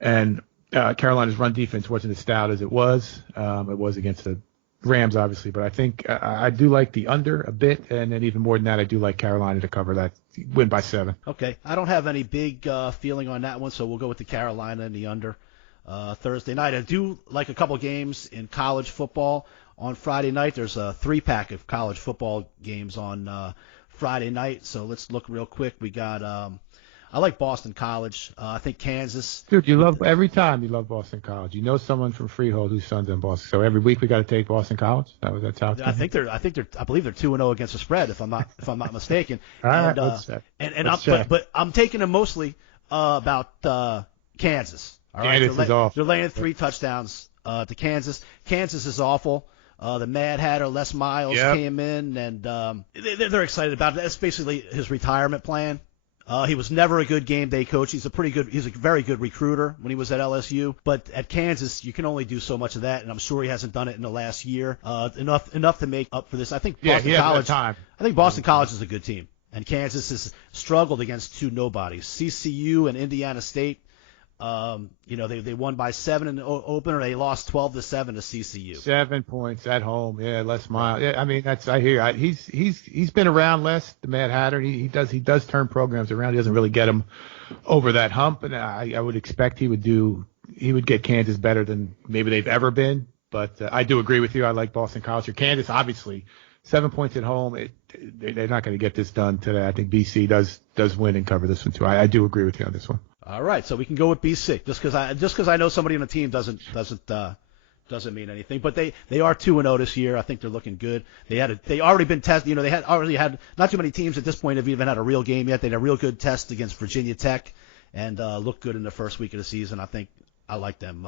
And Carolina's run defense wasn't as stout as it was. It was against the Rams, obviously. But I think I do like the under a bit. And then even more than that, I do like Carolina to cover that, win by 7. Okay. I don't have any big feeling on that one, so we'll go with the Carolina and the under. Thursday night. I do like a couple games in college football on Friday night. There's a 3-pack of college football games on Friday night. So let's look real quick. We got I like Boston College. I think Kansas. Dude, every time you love Boston College. You know someone from Freehold whose son's in Boston. So every week we got to take Boston College. That's how. I believe they're 2-0 against the spread if I'm not mistaken. All right, but I'm taking them mostly about Kansas. All right, they're laying 3 touchdowns to Kansas. Kansas is awful. The Mad Hatter, Les Miles, came in, and they're excited about it. That's basically his retirement plan. He was never a good game day coach. He's a very good recruiter when he was at LSU. But at Kansas, you can only do so much of that, and I'm sure he hasn't done it in the last year. Enough to make up for this. I think Boston College. I think Boston College is a good team, and Kansas has struggled against two nobodies, CCU and Indiana State. They won by 7 in the opener. They lost 12-7 to CCU. 7 points at home. Yeah, Les Miles. Yeah, I mean I hear. He's been around, Les, the Mad Hatter. He does turn programs around. He doesn't really get them over that hump, and I would expect he would get Kansas better than maybe they've ever been. But I do agree with you. I like Boston College. Or Kansas, obviously, 7 points at home. They're not going to get this done today. I think BC does win and cover this one too. I do agree with you on this one. All right, so we can go with BC. Just because I know somebody on the team doesn't mean anything. But they are 2-0 this year. I think they're looking good. They already been tested. They already had not too many teams at this point have even had a real game yet. They had a real good test against Virginia Tech and looked good in the first week of the season. I think I like them.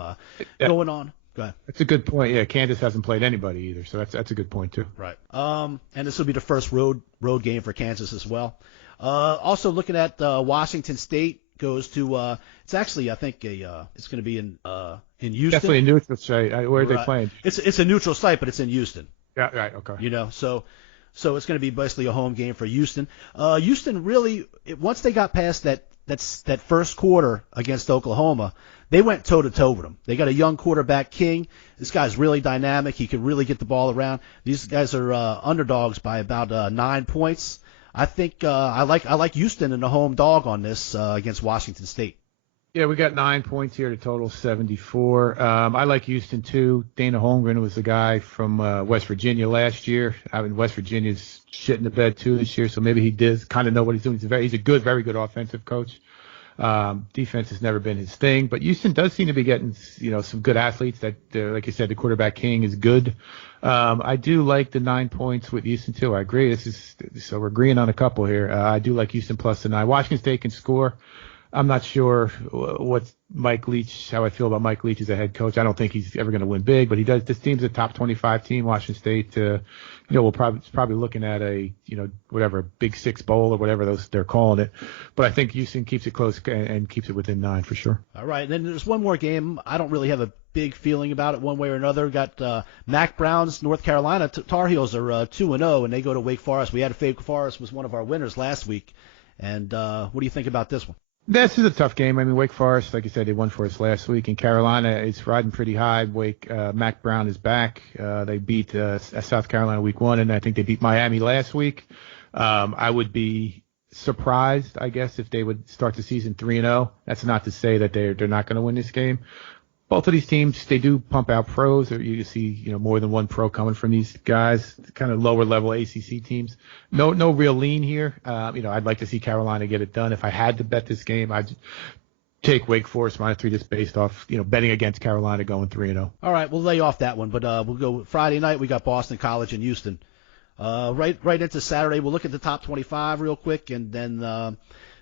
Going on. Go ahead. That's a good point. Yeah, Kansas hasn't played anybody either, so that's a good point too. Right. And this will be the first road game for Kansas as well. Also looking at Washington State. Goes to it's actually I think it's going to be in Houston. Definitely a neutral site. Where are they playing? It's a neutral site, but it's in Houston. Yeah, right. Okay. So it's going to be basically a home game for Houston. Houston really once they got past that first quarter against Oklahoma, they went toe to toe with them. They got a young quarterback, King. This guy's really dynamic. He can really get the ball around. These guys are underdogs by about 9 points. I think I like Houston and the home dog on this against Washington State. Yeah, we got 9 points here to total 74. I like Houston too. Dana Holmgren was the guy from West Virginia last year. I mean, West Virginia's shit in the bed too this year, so maybe he does kind of know what he's doing. He's a very good offensive coach. Defense has never been his thing, but Houston does seem to be getting, some good athletes. That, like you said, the quarterback King is good. I do like the 9 points with Houston too. I agree. So we're agreeing on a couple here. I do like Houston plus the 9. Washington State can score. I'm not sure what how I feel about Mike Leach as a head coach. I don't think he's ever going to win big, but he does. This team's a top 25 team. Washington State, we'll probably looking at a, whatever, Big Six bowl or whatever they're calling it. But I think Houston keeps it close and keeps it within 9 for sure. All right. And then there's one more game. I don't really have a big feeling about it one way or another. Got Mac Brown's North Carolina Tar Heels are 2-0 and they go to Wake Forest. We had Wake Forest was one of our winners last week. And what do you think about this one? This is a tough game. I mean, Wake Forest, like you said, they won for us last week. And Carolina is riding pretty high. Mac Brown is back. They beat South Carolina week 1, and I think they beat Miami last week. I would be surprised, I guess, if they would start the season 3-0. That's not to say that they're not going to win this game. Both of these teams, they do pump out pros, or you see, more than one pro coming from these guys, kind of lower level ACC teams. No real lean here. I'd like to see Carolina get it done. If I had to bet this game, I'd take Wake Forest -3 just based off, betting against Carolina going 3-0. All right, we'll lay off that one, but we'll go Friday night. We got Boston College and Houston. Right into Saturday, we'll look at the top 25 real quick, and then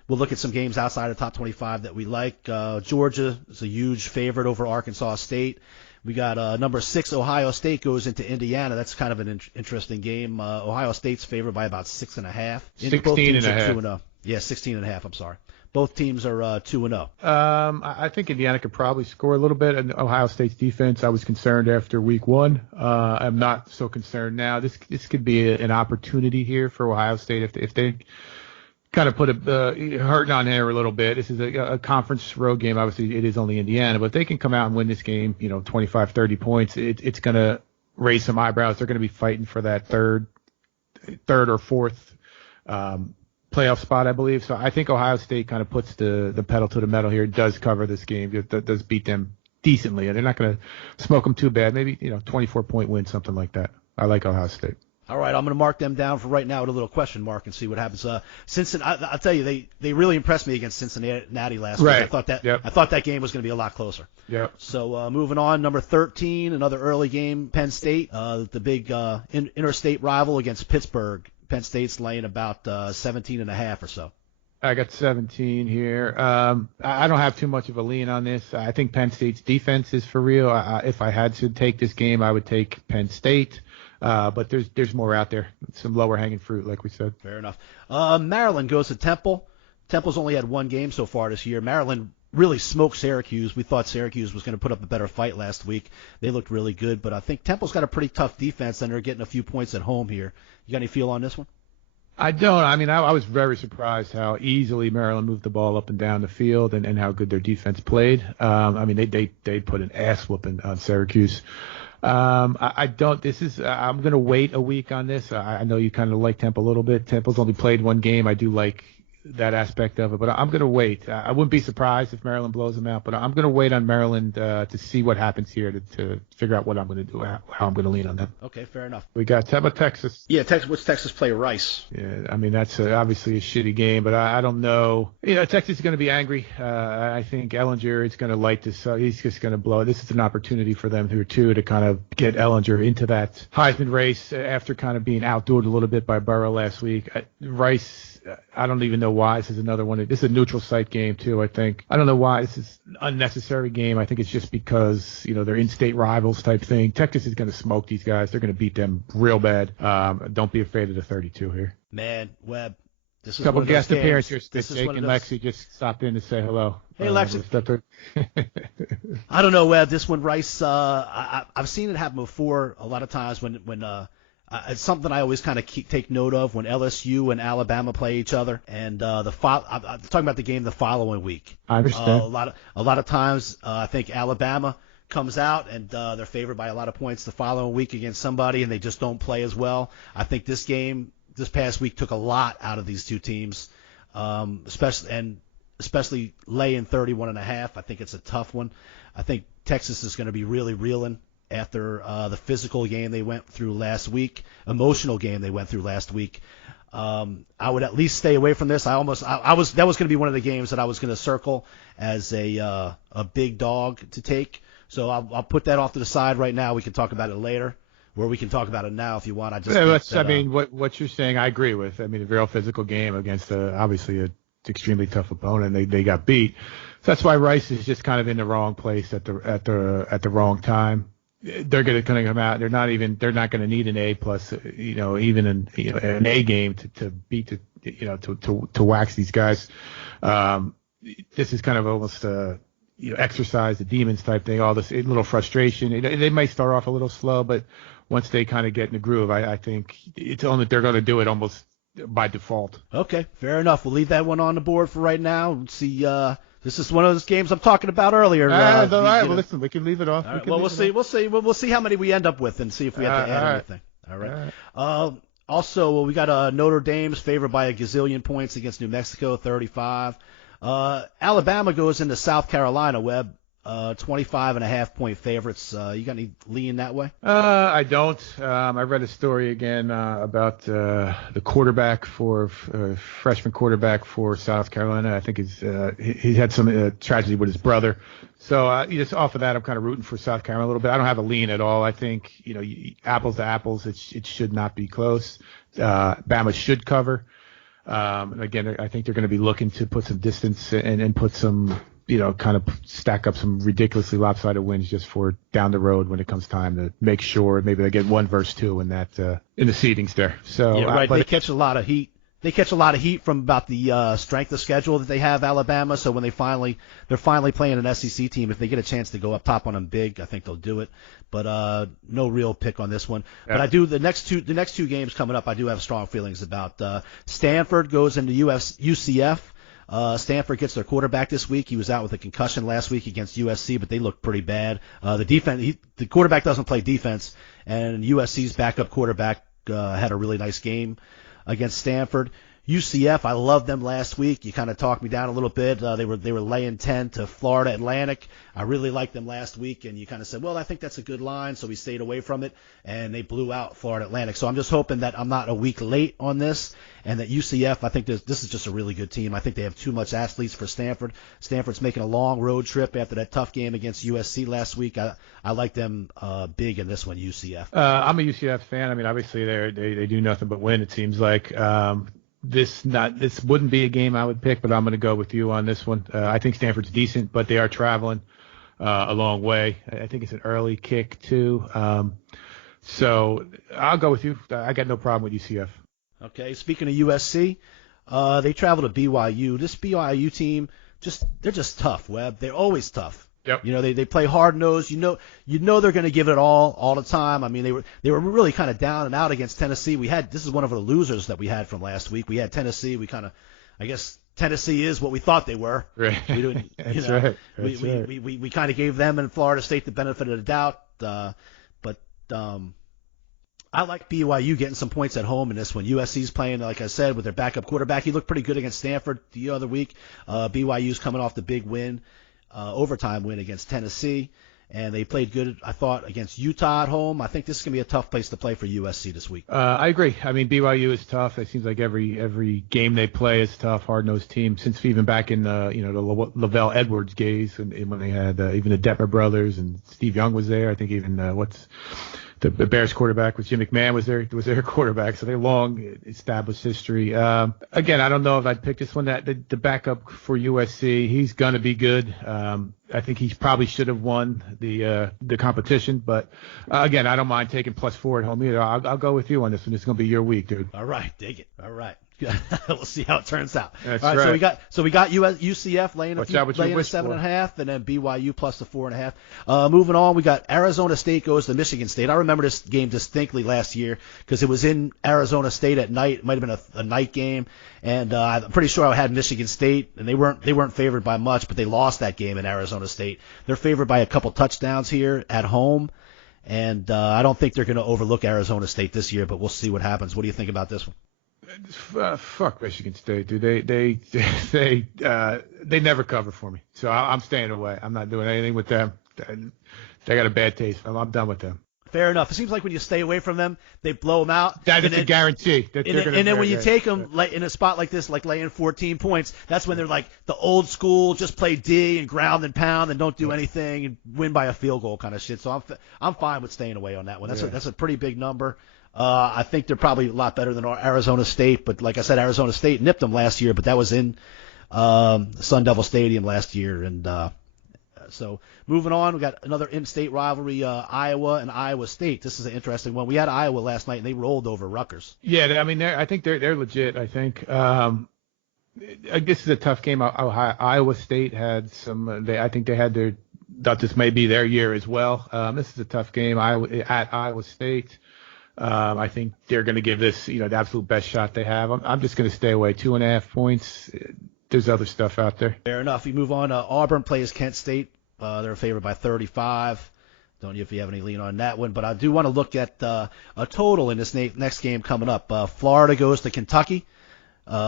we'll look at some games outside of the top 25 that we like. Georgia is a huge favorite over Arkansas State. We got number 6 Ohio State goes into Indiana. That's kind of an interesting game. Ohio State's favored by about 6.5. 16.5. Yeah, 16.5. I'm sorry. Both teams are 2-0. I think Indiana could probably score a little bit. And Ohio State's defense, I was concerned after week 1. I'm not so concerned now. This could be an opportunity here for Ohio State if they kind of put a hurting on here a little bit. This is a conference road game. Obviously, it is only Indiana, but if they can come out and win this game, 25, 30 points, it's going to raise some eyebrows. They're going to be fighting for that third or fourth playoff spot, I believe. So I think Ohio State kind of puts the pedal to the metal here. Does cover this game. Does beat them decently, and they're not going to smoke them too bad. Maybe 24-point win, something like that. I like Ohio State. All right, I'm going to mark them down for right now with a little question mark and see what happens. Cincinnati, I'll tell you, they really impressed me against Cincinnati last week. I thought that game was going to be a lot closer. Yep. So moving on, number 13, another early game, Penn State, the big interstate rival against Pittsburgh. Penn State's laying about 17.5 or so. I got 17 here. I don't have too much of a lean on this. I think Penn State's defense is for real. If I had to take this game, I would take Penn State. But there's more out there. Some lower hanging fruit, like we said. Fair enough. Maryland goes to Temple. Temple's only had one game so far this year. Maryland really smoked Syracuse. We thought Syracuse was going to put up a better fight last week. They looked really good, but I think Temple's got a pretty tough defense, and they're getting a few points at home here. You got any feel on this one? I don't. I mean, I was very surprised how easily Maryland moved the ball up and down the field and how good their defense played. I mean, they put an ass whooping on Syracuse. I don't. I'm going to wait a week on this. I know you kind of like Temple a little bit. Temple's only played one game. I do like that aspect of it, but I'm going to wait. I wouldn't be surprised if Maryland blows them out, but I'm going to wait on Maryland to see what happens here to figure out what I'm going to do, how I'm going to lean on them. Okay, fair enough. How about Texas? Yeah, What's Texas play Rice? Yeah, I mean, that's obviously a shitty game, but I don't know. Texas is going to be angry. I think Ellinger is going to light this. He's just going to blow it. This is an opportunity for them here, too, to kind of get Ellinger into that Heisman race after kind of being outdoed a little bit by Burrow last week. Rice, I don't even know why. This is another one. This is a neutral site game, too, I think. I don't know why. This is an unnecessary game. I think it's just because, they're in-state rivals type thing. Texas is going to smoke these guys. They're going to beat them real bad. Don't be afraid of the 32 here. Man, Webb, this is couple one of those guest appearances. Jake and those... Lexi just stopped in to say hello. Hey, Lexi. I don't know, Webb. This one, Rice, I've seen it happen before a lot of times when it's something I always kind of take note of when LSU and Alabama play each other, and I'm talking about the game the following week. I understand. A lot of times, I think Alabama comes out and they're favored by a lot of points the following week against somebody, and they just don't play as well. I think this game this past week took a lot out of these two teams, especially laying 31.5. I think it's a tough one. I think Texas is going to be really reeling after the physical game they went through last week, emotional game they went through last week. I would at least stay away from this. That was going to be one of the games that I was going to circle as a big dog to take. So I'll put that off to the side right now. We can talk about it later, or we can talk about it now if you want. What you're saying, I agree with. I mean, a real physical game against obviously an extremely tough opponent. They got beat. So that's why Rice is just kind of in the wrong place at the wrong time. They're going to come out. They're not going to need an A plus, even an A game to beat to wax these guys. This is kind of almost exercise the demons type thing. All this little frustration. They might start off a little slow, but once they kind of get in the groove, I think it's only they're going to do it almost by default. Okay, fair enough. We'll leave that one on the board for right now. Let's see. This is one of those games I'm talking about earlier. All right. Well, listen, we can leave it off. All right, we'll see. We'll see how many we end up with and see if we have to add anything. All right. Also, we got Notre Dame's favored by a gazillion points against New Mexico, 35. Alabama goes into South Carolina, Webb, 25.5-point favorites. You got any lean that way? I don't. I read a story again about the quarterback freshman quarterback for South Carolina. I think he had some tragedy with his brother. So just off of that, I'm kind of rooting for South Carolina a little bit. I don't have a lean at all. I think apples to apples, it should not be close. Bama should cover. And again, I think they're going to be looking to put some distance and put some. Kind of stack up some ridiculously lopsided wins just for down the road when it comes time to make sure maybe they get 1 versus 2 in that in the seedings there. So yeah, right. They catch a lot of heat. They catch a lot of heat from about the strength of schedule that they have Alabama. So when they're finally playing an SEC team, if they get a chance to go up top on them big, I think they'll do it. But no real pick on this one. Yeah. But I do the next two games coming up. I do have strong feelings about. Stanford goes into UCF. Stanford gets their quarterback this week. He was out with a concussion last week against USC, but they look pretty bad. The quarterback doesn't play defense, and USC's backup quarterback had a really nice game against Stanford. UCF, I loved them last week. You kind of talked me down a little bit. They were laying 10 to Florida Atlantic. I really liked them last week, and you kind of said, well, I think that's a good line, so we stayed away from it, and they blew out Florida Atlantic. So I'm just hoping that I'm not a week late on this, and that UCF, I think this is just a really good team. I think they have too much athletes for Stanford. Stanford's making a long road trip after that tough game against USC last week. I like them big in this one, UCF. I'm a UCF fan. I mean, obviously they do nothing but win, it seems like. This wouldn't be a game I would pick, but I'm going to go with you on this one. I think Stanford's decent, but they are traveling a long way. I think it's an early kick too. So I'll go with you. I got no problem with UCF. Okay. Speaking of USC, They travel to BYU. This BYU team, they're just tough, Webb. They're always tough. Yep. They play hard nosed. You know they're going to give it all the time. I mean, they were really kind of down and out against Tennessee. This is one of the losers that we had from last week. We had Tennessee. I guess Tennessee is what we thought they were. Right. That's right. We kind of gave them and Florida State the benefit of the doubt. But I like BYU getting some points at home in this one. USC's playing, like I said, with their backup quarterback. He looked pretty good against Stanford the other week. BYU's coming off the big win. Overtime win against Tennessee, and they played good, I thought, against Utah at home. I think this is going to be a tough place to play for USC this week. I agree. I mean, BYU is tough. It seems like every game they play is tough, hard-nosed team. Since even back in the Lavelle Edwards days, and when they had even the Detmer brothers and Steve Young was there. I think even the Bears quarterback was Jim McMahon was their quarterback, so they long established history. Again, I don't know if I'd pick this one. The backup for USC, he's gonna be good. I think he probably should have won the competition, but again, I don't mind taking +4 at home either. I'll go with you on this one. It's gonna be your week, dude. All right, dig it. All right. We'll see how it turns out. That's all right. So we got UCF laying a 7.5, and then BYU plus the 4.5. Moving on, we got Arizona State goes to Michigan State. I remember this game distinctly last year because it was in Arizona State at night. It might have been a night game, and I'm pretty sure I had Michigan State, and they weren't favored by much, but they lost that game in Arizona State. They're favored by a couple touchdowns here at home, and I don't think they're going to overlook Arizona State this year, but we'll see what happens. What do you think about this one? Fuck Michigan State, dude. They never cover for me, so I'm staying away. I'm not doing anything with them. They got a bad taste. I'm done with them. Fair enough. It seems like when you stay away from them, they blow them out. That is a guarantee. And then when you take them in a spot like this, like laying 14 points, that's when they're like the old school, just play D and ground and pound and don't do anything and win by a field goal kind of shit. So I'm fine with staying away on that one. That's a pretty big number. I think they're probably a lot better than Arizona State, but like I said, Arizona State nipped them last year, but that was in Sun Devil Stadium last year. And so moving on, we got another in-state rivalry, Iowa and Iowa State. This is an interesting one. We had Iowa last night, and they rolled over Rutgers. Yeah, I mean, I think they're legit. I think this is a tough game. Iowa State had some. I think they had thought this may be their year as well. This is a tough game. At Iowa State. I think they're going to give this, the absolute best shot they have. I'm just going to stay away. 2.5 points. There's other stuff out there. Fair enough. We move on. Auburn plays Kent State. They're favored by 35. Don't know if you have any lean on that one, but I do want to look at a total in this next game coming up. Florida goes to Kentucky.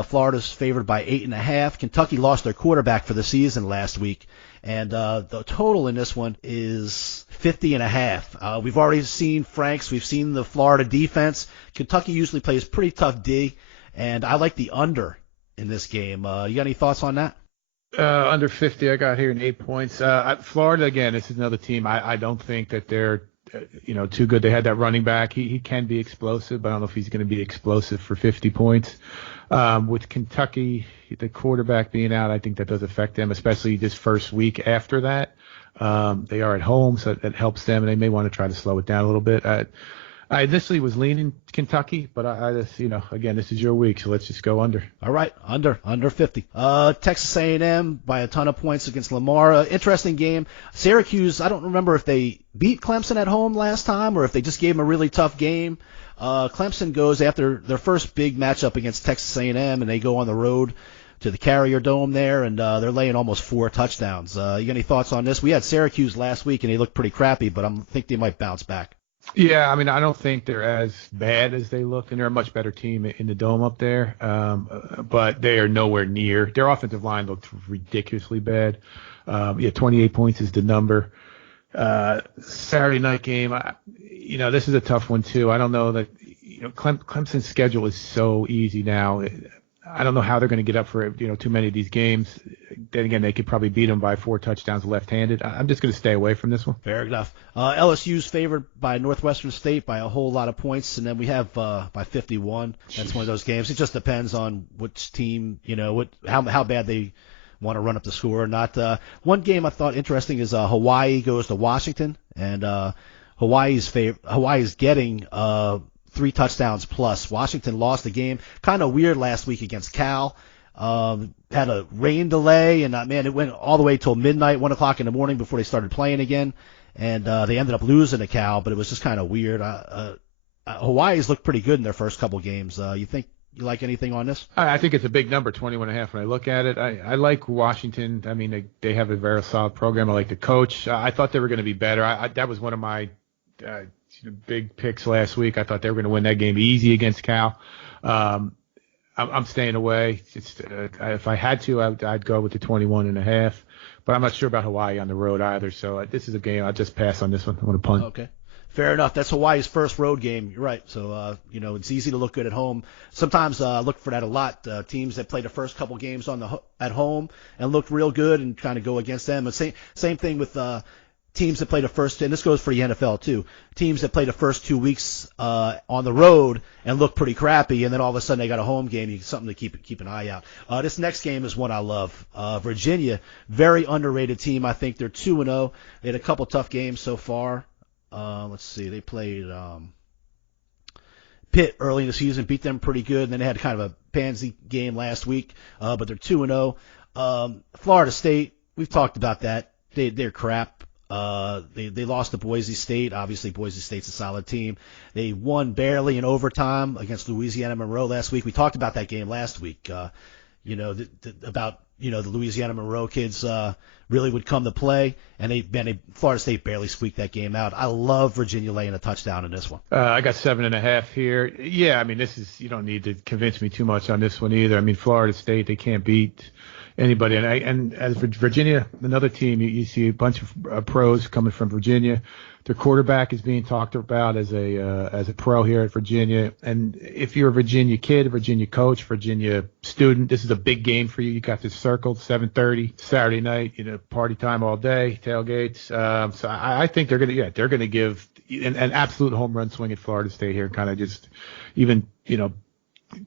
Florida's favored by 8.5. Kentucky lost their quarterback for the season last week, and the total in this one is 50.5. We've already seen Franks. We've seen the Florida defense. Kentucky usually plays pretty tough D, and I like the under in this game. You got any thoughts on that? Under 50, I got here in 8 points. Florida, again, this is another team. I don't think that they're too good. They had that running back. He can be explosive, but I don't know if he's going to be explosive for 50 points. With Kentucky, the quarterback being out, I think that does affect them, especially this first week after that. They are at home, so that helps them, and they may want to try to slow it down a little bit. I initially was leaning Kentucky, but I just, again, this is your week, so let's just go under. All right, under 50. Texas A&M by a ton of points against Lamar. Interesting game. Syracuse, I don't remember if they beat Clemson at home last time or if they just gave them a really tough game. Clemson goes after their first big matchup against Texas A&M, and they go on the road to the Carrier Dome there, and they're laying almost 4 touchdowns. You got any thoughts on this? We had Syracuse last week, and they looked pretty crappy, but I think they might bounce back. Yeah, I mean, I don't think they're as bad as they look, and they're a much better team in the Dome up there, but they are nowhere near. Their offensive line looked ridiculously bad. 28 points is the number. Saturday night game, this is a tough one too. I don't know that, Clemson's schedule is so easy now. I don't know how they're going to get up for too many of these games. Then again, they could probably beat them by 4 touchdowns left-handed. I'm just going to stay away from this one. Fair enough. LSU's favored by Northwestern State by a whole lot of points, and then we have by 51. That's one of those games. It just depends on which team, how bad they want to run up the score or not. One game I thought interesting is Hawaii goes to Washington, and Hawaii's getting 3 touchdowns plus. Washington lost the game. Kind of weird last week against Cal. Had a rain delay, and man, it went all the way till midnight, 1 o'clock in the morning before they started playing again. And they ended up losing to Cal, but it was just kind of weird. Hawaii's looked pretty good in their first couple games. You think you like anything on this? I think it's a big number, 21.5. When I look at it, I like Washington. I mean, they have a very solid program. I like the coach. I thought they were going to be better. That was one of my big picks last week. I thought they were going to win that game easy against Cal. I'm staying away. If I had to, I'd go with the 21.5. But I'm not sure about Hawaii on the road either. So this is a game I'll just pass on this one. I want to punt. Okay. Fair enough. That's Hawaii's first road game. You're right. So, it's easy to look good at home. Sometimes look for that a lot. Teams that play the first couple games at home and look real good and kind of go against them. And same thing with teams that play the first, and this goes for the NFL too, teams that play the first 2 weeks on the road and look pretty crappy, and then all of a sudden they got a home game. Something to keep an eye out. This next game is one I love. Virginia, very underrated team. I think they're 2-0. They had a couple tough games so far. Let's see, they played Pitt early in the season, beat them pretty good, and then they had kind of a pansy game last week, but they're 2-0. Florida State, we've talked about that. They're crap. They lost to Boise State. Obviously, Boise State's a solid team. They won barely in overtime against Louisiana Monroe last week. We talked about that game last week. About the Louisiana Monroe kids really would come to play, and Florida State barely squeaked that game out. I love Virginia laying a touchdown in this one. I got 7.5 here. Yeah, I mean, you don't need to convince me too much on this one either. I mean, Florida State, they can't beat anybody. And as for Virginia, another team, you see a bunch of pros coming from Virginia. Their quarterback is being talked about as a pro here at Virginia. And if you're a Virginia kid, a Virginia coach, Virginia student, this is a big game for you. You got this circled, 7:30 Saturday night, party time all day, tailgates. So I think they're gonna give an absolute home run swing at Florida State here, kind of just even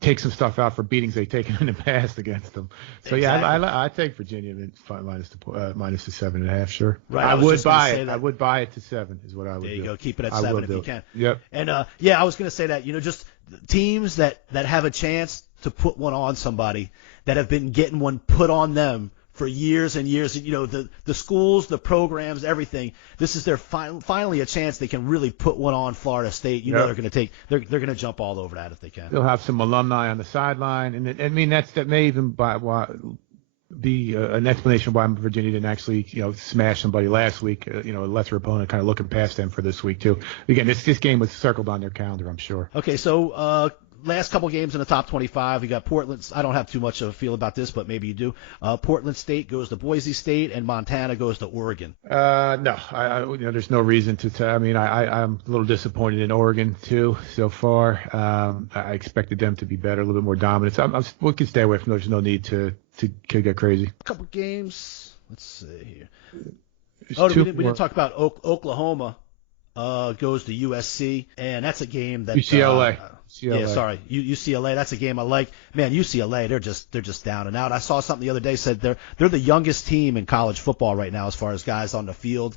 take some stuff out for beatings they've taken in the past against them. So exactly. I take Virginia minus the 7.5. Sure. Right. I would buy it. I would buy it to 7 is what I would do. There you go. Keep it at 7 if you can. Yep. And I was going to say that just teams that have a chance to put one on somebody that have been getting one put on them for years and years. The schools, the programs, everything. This is their finally a chance they can really put one on Florida State. They're going to they're going to jump all over that if they can. They'll have some alumni on the sideline, and I mean that may even be an explanation why Virginia didn't actually smash somebody last week. A lesser opponent, kind of looking past them for this week too. Again, this game was circled on their calendar, I'm sure. Okay, so. Last couple games in the top 25, we got Portland. I don't have too much of a feel about this, but maybe you do. Portland State goes to Boise State, and Montana goes to Oregon. No, there's no reason to. I'm a little disappointed in Oregon too so far. I expected them to be better, a little bit more dominant. We can stay away from. There's no need to get crazy. A couple games. Let's see here. We didn't talk about Oklahoma. Goes to USC, and that's a game that UCLA. Yeah, sorry, UCLA. That's a game I like. Man, UCLA, they're just down and out. I saw something the other day said they're the youngest team in college football right now as far as guys on the field.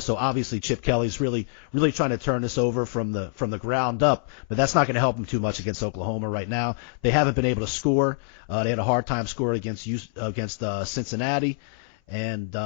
So obviously Chip Kelly's really trying to turn this over from the ground up, but that's not going to help him too much against Oklahoma right now. They haven't been able to score. They had a hard time scoring against Cincinnati, and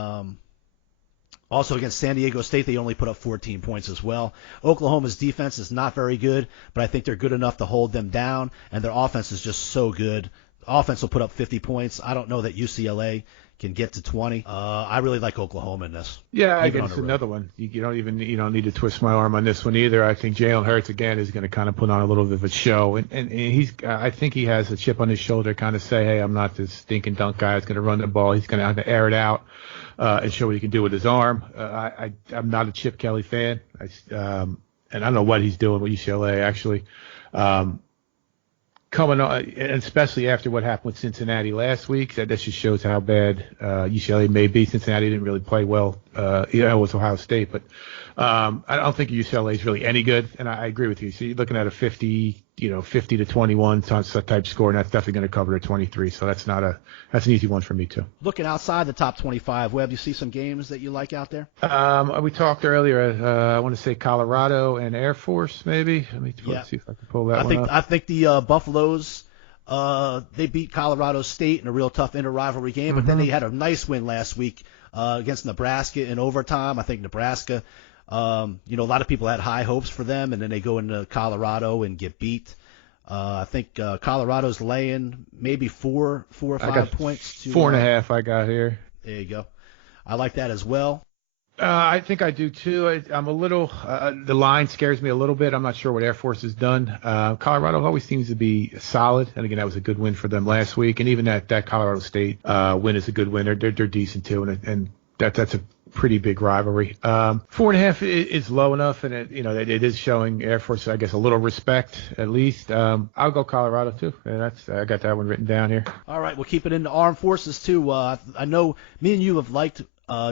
also against San Diego State, they only put up 14 points as well. Oklahoma's defense is not very good, but I think they're good enough to hold them down, and their offense is just so good. The offense will put up 50 points. I don't know that UCLA can get to 20. I really like Oklahoma in this. Yeah, I guess another one. You don't need to twist my arm on this one either. I think Jalen Hurts again is going to kind of put on a little bit of a show, and I think he has a chip on his shoulder, kind of say, hey, I'm not this stinking dunk guy that's going to run the ball. He's going to have to air it out. And show what he can do with his arm. I'm not a Chip Kelly fan, and I don't know what he's doing with UCLA actually. Coming on, and especially after what happened with Cincinnati last week, that just shows how bad UCLA may be. Cincinnati didn't really play well, with Ohio State, but I don't think UCLA is really any good. And I agree with you. So you're looking at a 50 50 to 21 type score, and that's definitely going to cover a 23. So that's an easy one for me too. Looking outside the top 25, Webb, you see some games that you like out there? We talked earlier. I want to say Colorado and Air Force, maybe. Let me see if I can pull that one up. I think the Buffaloes, they beat Colorado State in a real tough inter-rivalry game, but then they had a nice win last week against Nebraska in overtime. I think Nebraska, a lot of people had high hopes for them, and then they go into Colorado and get beat. I think Colorado's laying maybe 4 or 5 points. 4.5 I got here. There you go. I like that as well. I think I do too. I'm a little. The line scares me a little bit. I'm not sure what Air Force has done. Colorado always seems to be solid, and again, that was a good win for them last week. And even that Colorado State win is a good win. They're decent too, and that's a pretty big rivalry. 4.5 is low enough, and it is showing Air Force, I guess, a little respect at least. I'll go Colorado too, and I got that one written down here. All right, we'll keep it in the armed forces too. I know me and you have liked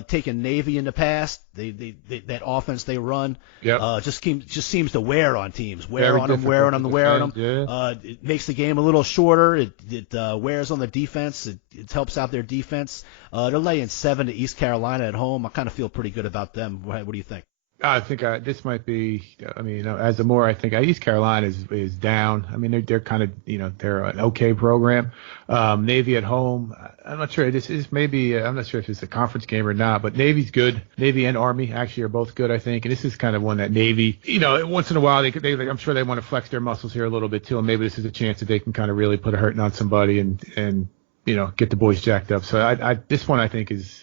taking Navy in the past. That offense they run just seems to wear on teams. Wear on them. Yeah. It makes the game a little shorter. It wears on the defense. It helps out their defense. They're laying 7 to East Carolina at home. I kind of feel pretty good about them. What do you think? I think this might be. I mean, as the more I think, East Carolina is down. I mean, they're kind of they're an okay program. Navy at home. I'm not sure. This is maybe. I'm not sure if it's a conference game or not. But Navy's good. Navy and Army actually are both good, I think. And this is kind of one that Navy. Once in a while I'm sure they want to flex their muscles here a little bit too. And maybe this is a chance that they can kind of really put a hurting on somebody and get the boys jacked up. So this one I think is.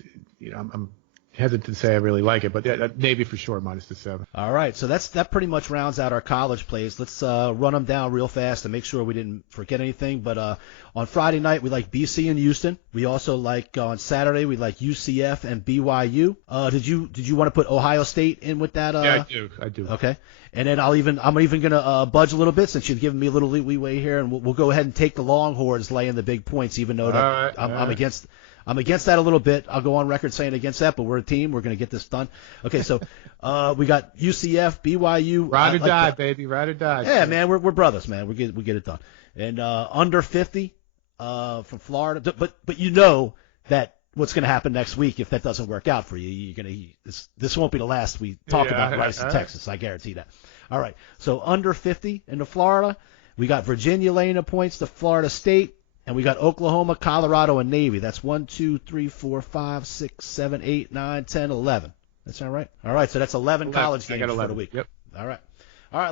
I'm hesitant to say I really like it, but Navy for sure minus the 7. All right, so that pretty much rounds out our college plays. Let's run them down real fast and make sure we didn't forget anything. But on Friday night we like BC and Houston. We also like on Saturday we like UCF and BYU. Did you want to put Ohio State in with that? Yeah, I do. Okay, and then I'm even gonna budge a little bit since you've given me a little leeway here, and we'll go ahead and take the Longhorns laying the big points, even though I'm against. I'm against that a little bit. I'll go on record saying against that, but we're a team. We're going to get this done. Okay, so we got UCF, BYU. Ride or die, baby. Ride or die. Yeah, man, we're brothers, man. We get it done. And under 50 from Florida. But that what's going to happen next week if that doesn't work out for you. You're going to this won't be the last we talk about Rice in Texas. I guarantee that. All right, so under 50 into Florida. We got Virginia laying the points to Florida State. And we got Oklahoma, Colorado, and Navy. That's 1, 2, 3, 4, 5, 6, 7, 8, 9, 10, 11. That's all right? All right, so that's 11 college games for the week. Yep. All right,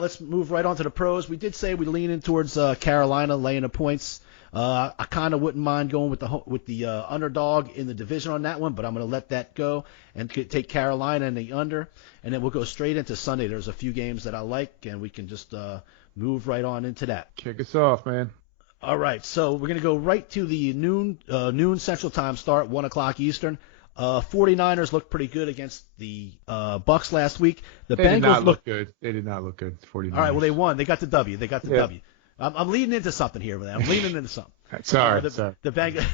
let's move right on to the pros. We did say we lean in towards Carolina laying the points. I kind of wouldn't mind going with the underdog in the division on that one, but I'm going to let that go and take Carolina and the under. And then we'll go straight into Sunday. There's a few games that I like, and we can just move right on into that. Kick us off, man. All right, so we're going to go right to the noon Central Time start, 1 o'clock Eastern. 49ers looked pretty good against the Bucks last week. They did not look good. They did not look good, 49ers. All right, well, they won. They got the W. W. I'm leading into something here, man. I'm leading into something. Sorry. The Bengals.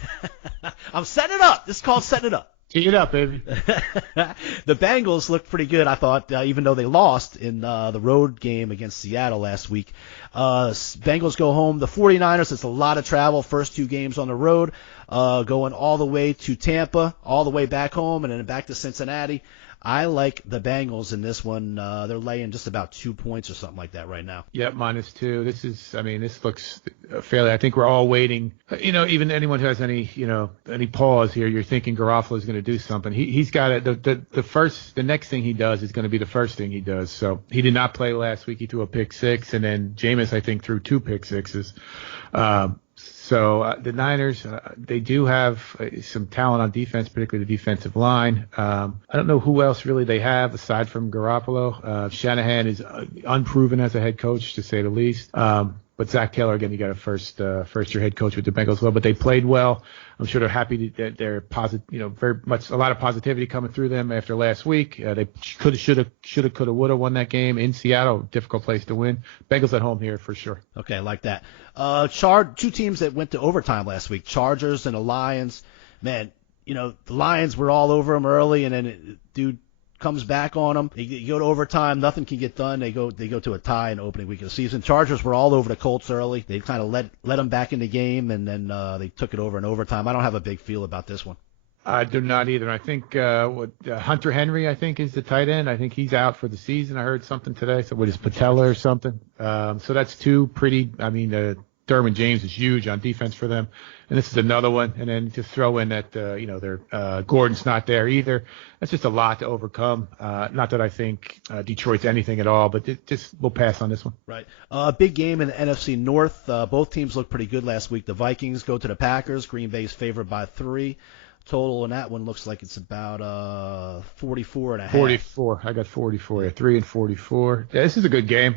I'm setting it up. This is called setting it up. Tee it up, baby. The Bengals looked pretty good, I thought, even though they lost in the road game against Seattle last week. Bengals go home. The 49ers, it's a lot of travel, first 2 games on the road, going all the way to Tampa, all the way back home, and then back to Cincinnati. I like the Bengals in this one. They're laying just about 2 points or something like that right now. Yep, -2. This looks fairly. I think we're all waiting. Even anyone who has any pause here, you're thinking Garoppolo's going to do something. He's got it. The next thing he does is going to be the first thing he does. So he did not play last week. He threw a pick 6, and then Jameis, I think, threw 2 pick 6s. So the Niners, they do have some talent on defense, particularly the defensive line. I don't know who else really they have aside from Garoppolo. Shanahan is unproven as a head coach, to say the least. But Zach Taylor, again, you got a first-year head coach with the Bengals, but they played well. I'm sure they're happy that they're positive, very much a lot of positivity coming through them after last week. They shoulda, woulda won that game in Seattle. Difficult place to win. Bengals at home here for sure. Okay, I like that. 2 teams that went to overtime last week, Chargers and the Lions. Man, the Lions were all over them early, and then, comes back on them. You go to overtime, nothing can get done. They go to a tie in the opening week of the season. Chargers were all over the Colts early. They kind of let them back in the game, and then they took it over in overtime. I don't have a big feel about this one. I do not either. I think Hunter Henry, I think, is the tight end. I think he's out for the season. I heard something today. So what is Patella or something? So that's two pretty. I mean, Derwin James is huge on defense for them, and this is another one. And then to throw in that Gordon's not there either. That's just a lot to overcome. Not that I think Detroit's anything at all, but we'll pass on this one. Right. Big game in the NFC North. Both teams looked pretty good last week. The Vikings go to the Packers. Green Bay's favored by 3. Total in that one looks like it's about 44.5. 44. I got 44. Yeah, 3 and 44. Yeah, this is a good game.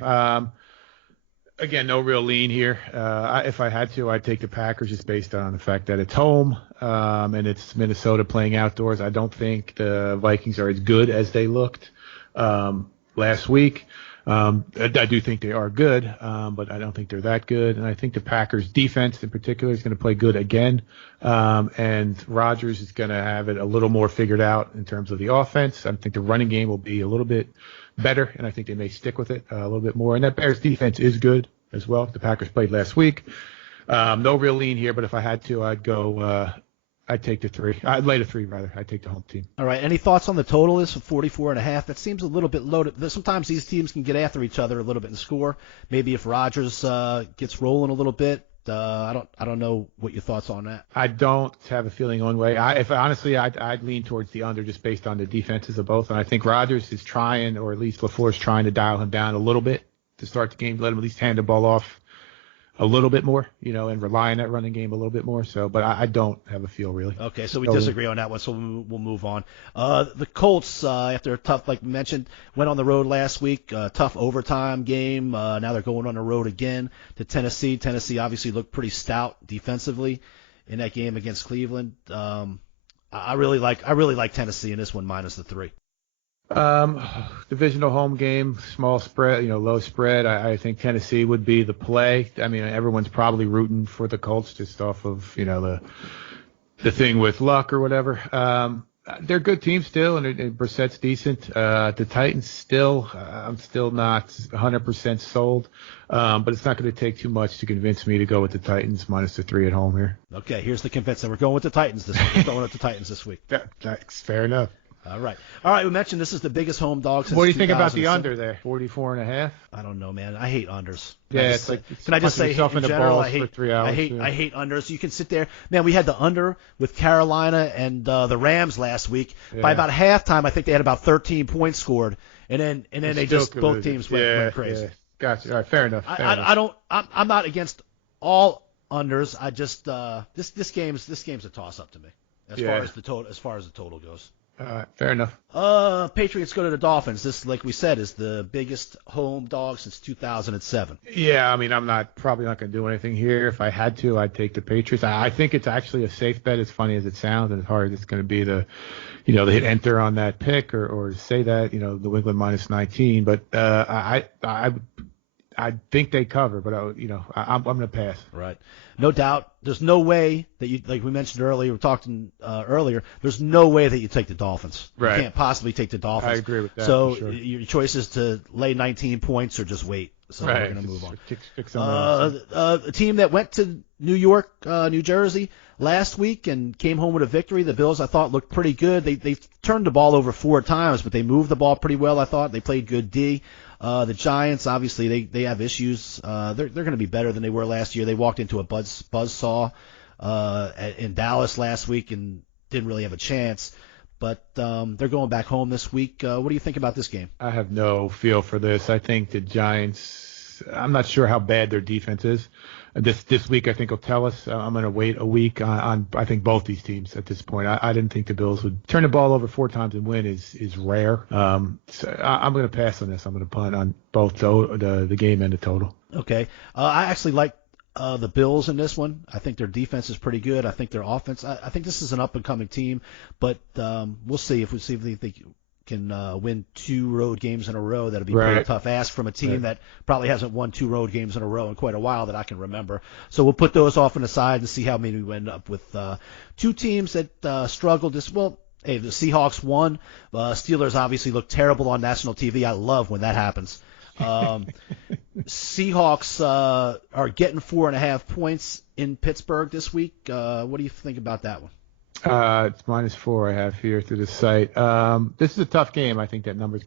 Again, no real lean here. If I had to, I'd take the Packers just based on the fact that it's home and it's Minnesota playing outdoors. I don't think the Vikings are as good as they looked last week. I do think they are good, but I don't think they're that good. And I think the Packers defense in particular is going to play good again. And Rodgers is going to have it a little more figured out in terms of the offense. I think the running game will be a little bit better, and I think they may stick with it a little bit more. And that Bears defense is good as well. The Packers played last week. No real lean here, but if I had to, I'd take the 3. I'd lay the 3 rather. I'd take the home team. All right. Any thoughts on the total? This is 44.5. That seems a little bit loaded. Sometimes these teams can get after each other a little bit and score. Maybe if Rodgers gets rolling a little bit. I don't know what your thoughts on that. I don't have a feeling one way. I'd lean towards the under just based on the defenses of both. And I think Rodgers is trying, or at least LaFleur's trying to dial him down a little bit to start the game, let him at least hand the ball off a little bit more, and rely on that running game a little bit more. So, but I don't have a feel really. Okay, so we disagree on that one, so we'll move on. The Colts, after a tough, like we mentioned, went on the road last week, tough overtime game. Now they're going on the road again to Tennessee. Tennessee obviously looked pretty stout defensively in that game against Cleveland. I really like Tennessee in this one minus the 3. Divisional home game, small spread, low spread. I think Tennessee would be the play. I mean, everyone's probably rooting for the Colts just off of, the thing with luck or whatever. They're a good team still, and Brissett's decent. The Titans still, I'm still not 100% sold, but it's not going to take too much to convince me to go with the Titans minus the 3 at home here. Okay, here's the convincing. We're going with the Titans this week. We're going with the Titans this week. That's fair enough. All right. We mentioned this is the biggest home dog since. What do you think about the under there? 44.5. I don't know, man. I hate unders. Can I just say in general, I hate unders. You can sit there, man. We had the under with Carolina and the Rams last week. Yeah. By about halftime, I think they had about 13 points scored, and then they just both teams went crazy. Yeah. Gotcha. All right, fair enough. I'm not against all unders. I just this game's a toss up to me as far as the total goes. Fair enough. Patriots go to the Dolphins. This, like we said, is the biggest home dog since 2007. Yeah, I mean, I'm probably not going to do anything here. If I had to, I'd take the Patriots. I think it's actually a safe bet, as funny as it sounds, and as hard as it's going to be to, hit enter on that pick or say that, New England minus 19. But I think they cover, but I'm going to pass. Right. No doubt. There's no way that you, like we mentioned earlier, we were talking earlier, there's no way that you take the Dolphins. Right. You can't possibly take the Dolphins. I agree with that. So for sure. Your choice is to lay 19 points or just wait. So right. We're going to move on. A team that went to New York, New Jersey last week and came home with a victory. The Bills, I thought, looked pretty good. They turned the ball over 4 times, but they moved the ball pretty well, I thought. They played good D. The Giants, obviously, they have issues. They're going to be better than they were last year. They walked into a buzzsaw in Dallas last week and didn't really have a chance. But they're going back home this week. What do you think about this game? I have no feel for this. I think the Giants, I'm not sure how bad their defense is. This week I think will tell us. I'm going to wait a week on I think both these teams at this point. I didn't think the Bills would turn the ball over 4 times and win is rare. So I'm going to pass on this. I'm going to punt on both the game and the total. Okay. I actually like the Bills in this one. I think their defense is pretty good. I think their offense. I think this is an up and coming team, but we'll see if they can win 2 road games in a row. That'll be pretty tough ask from a team that probably hasn't won 2 road games in a row in quite a while that I can remember. So we'll put those off on the side and see how maybe we end up with 2 teams that struggled. Hey, the Seahawks won. Steelers obviously look terrible on national TV. I love when that happens. Seahawks are getting 4.5 points in Pittsburgh this week. What do you think about that one? It's -4 I have here through the site. This is a tough game. I think that number's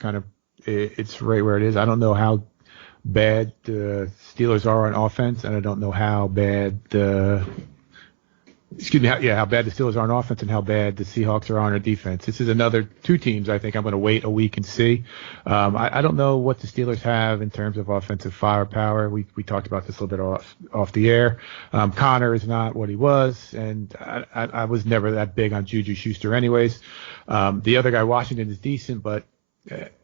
it's right where it is. I don't know how bad the Steelers are on offense, and I don't know how bad how bad the Steelers are on offense and how bad the Seahawks are on their defense. This is another two teams I think I'm going to wait a week and see. I don't know what the Steelers have in terms of offensive firepower. We talked about this a little bit off the air. Connor is not what he was, and I was never that big on Juju Schuster anyways. The other guy, Washington, is decent, but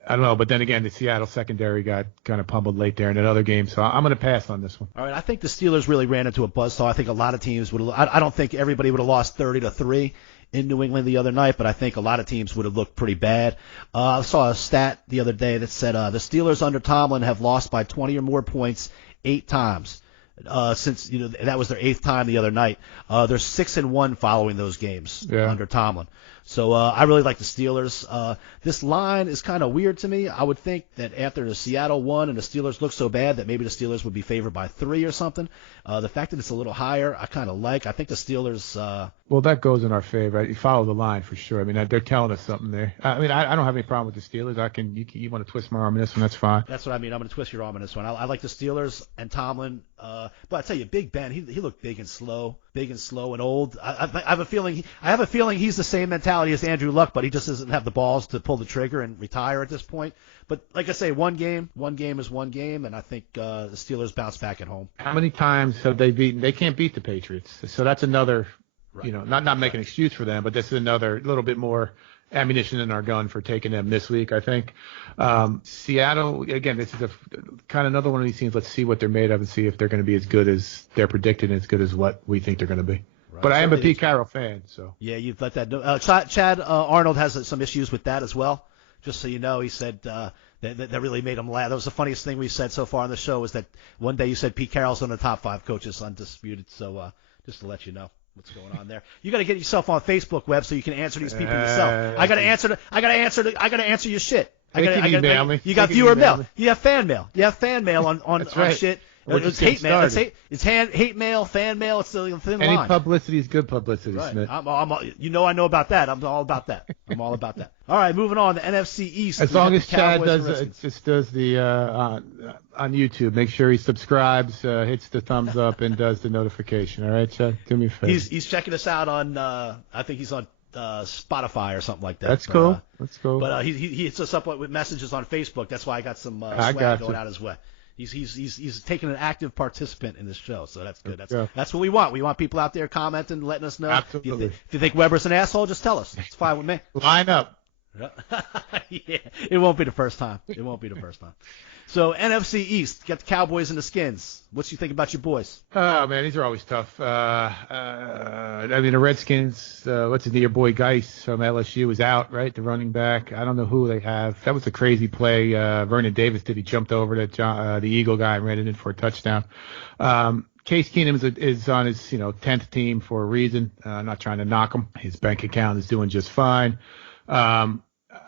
I don't know. But then again, the Seattle secondary got kind of pummeled late there in another game, so I'm going to pass on this one. All right, I think the Steelers really ran into a buzzsaw. I think a lot of teams would have – I don't think everybody would have lost 30-3 in New England the other night, but I think a lot of teams would have looked pretty bad. I saw a stat the other day that said the Steelers under Tomlin have lost by 20 or more points 8 times. Since that was their 8th time the other night. They're 6-1 following those games under Tomlin. So I really like the Steelers. This line is kind of weird to me. I would think that after the Seattle won and the Steelers looked so bad that maybe the Steelers would be favored by 3 or something. The fact that it's a little higher, I kind of like. I think the Steelers. Well, that goes in our favor. You follow the line for sure. I mean, they're telling us something there. I mean, I don't have any problem with the Steelers. You want to twist my arm in this one, that's fine. That's what I mean. I'm going to twist your arm in this one. I like the Steelers and Tomlin. But I tell you, Big Ben, he looked big and slow and old. I have a feeling he's the same mentality as Andrew Luck, but he just doesn't have the balls to pull the trigger and retire at this point. But like I say, one game is one game, and I think the Steelers bounce back at home. How many times have they beaten? They can't beat the Patriots, so that's another. Right. Not make an excuse for them, but this is another little bit more ammunition in our gun for taking them this week, I think. Seattle, again, this is kind of another one of these teams. Let's see what they're made of and see if they're going to be as good as they're predicted and as good as what we think they're going to be. Right. But I am a Pete Carroll fan, so. Yeah, you've let that know. Chad Arnold has some issues with that as well. Just so you know, he said that really made him laugh. That was the funniest thing we've said so far on the show is that one day you said Pete Carroll's on the top 5 coaches undisputed. So just to let you know what's going on there. You got to get yourself on Facebook, Web, so you can answer these people yourself. I got to answer your shit. You got viewer mail. You have fan mail. You have fan mail on shit. It's hate mail. It's hate mail, fan mail. It's the thin line. Any publicity is good publicity, right. Smith. I know about that. I'm all about that. All right, moving on. The NFC East. As long as Chad does the on YouTube, make sure he subscribes, hits the thumbs up, and does the notification. All right, Chad? Do me a favor. He's checking us out on. I think he's on Spotify or something like that. That's cool. But he hits us up with messages on Facebook. That's why I got some swag going out his way. He's taking an active participant in this show, so that's good. That's what we want. We want people out there commenting, letting us know. Absolutely. If you think Weber's an asshole, just tell us. It's fine with me. Line up. Yeah, it won't be the first time. So NFC East, got the Cowboys and the Skins. What you think about your boys? Oh man, these are always tough. The Redskins. What's his name? Your boy Geis from LSU is out, right? The running back. I don't know who they have. That was a crazy play. Vernon Davis did. He jumped over the Eagle guy and ran it in for a touchdown. Case Keenum is on his 10th team for a reason. I'm not trying to knock him. His bank account is doing just fine.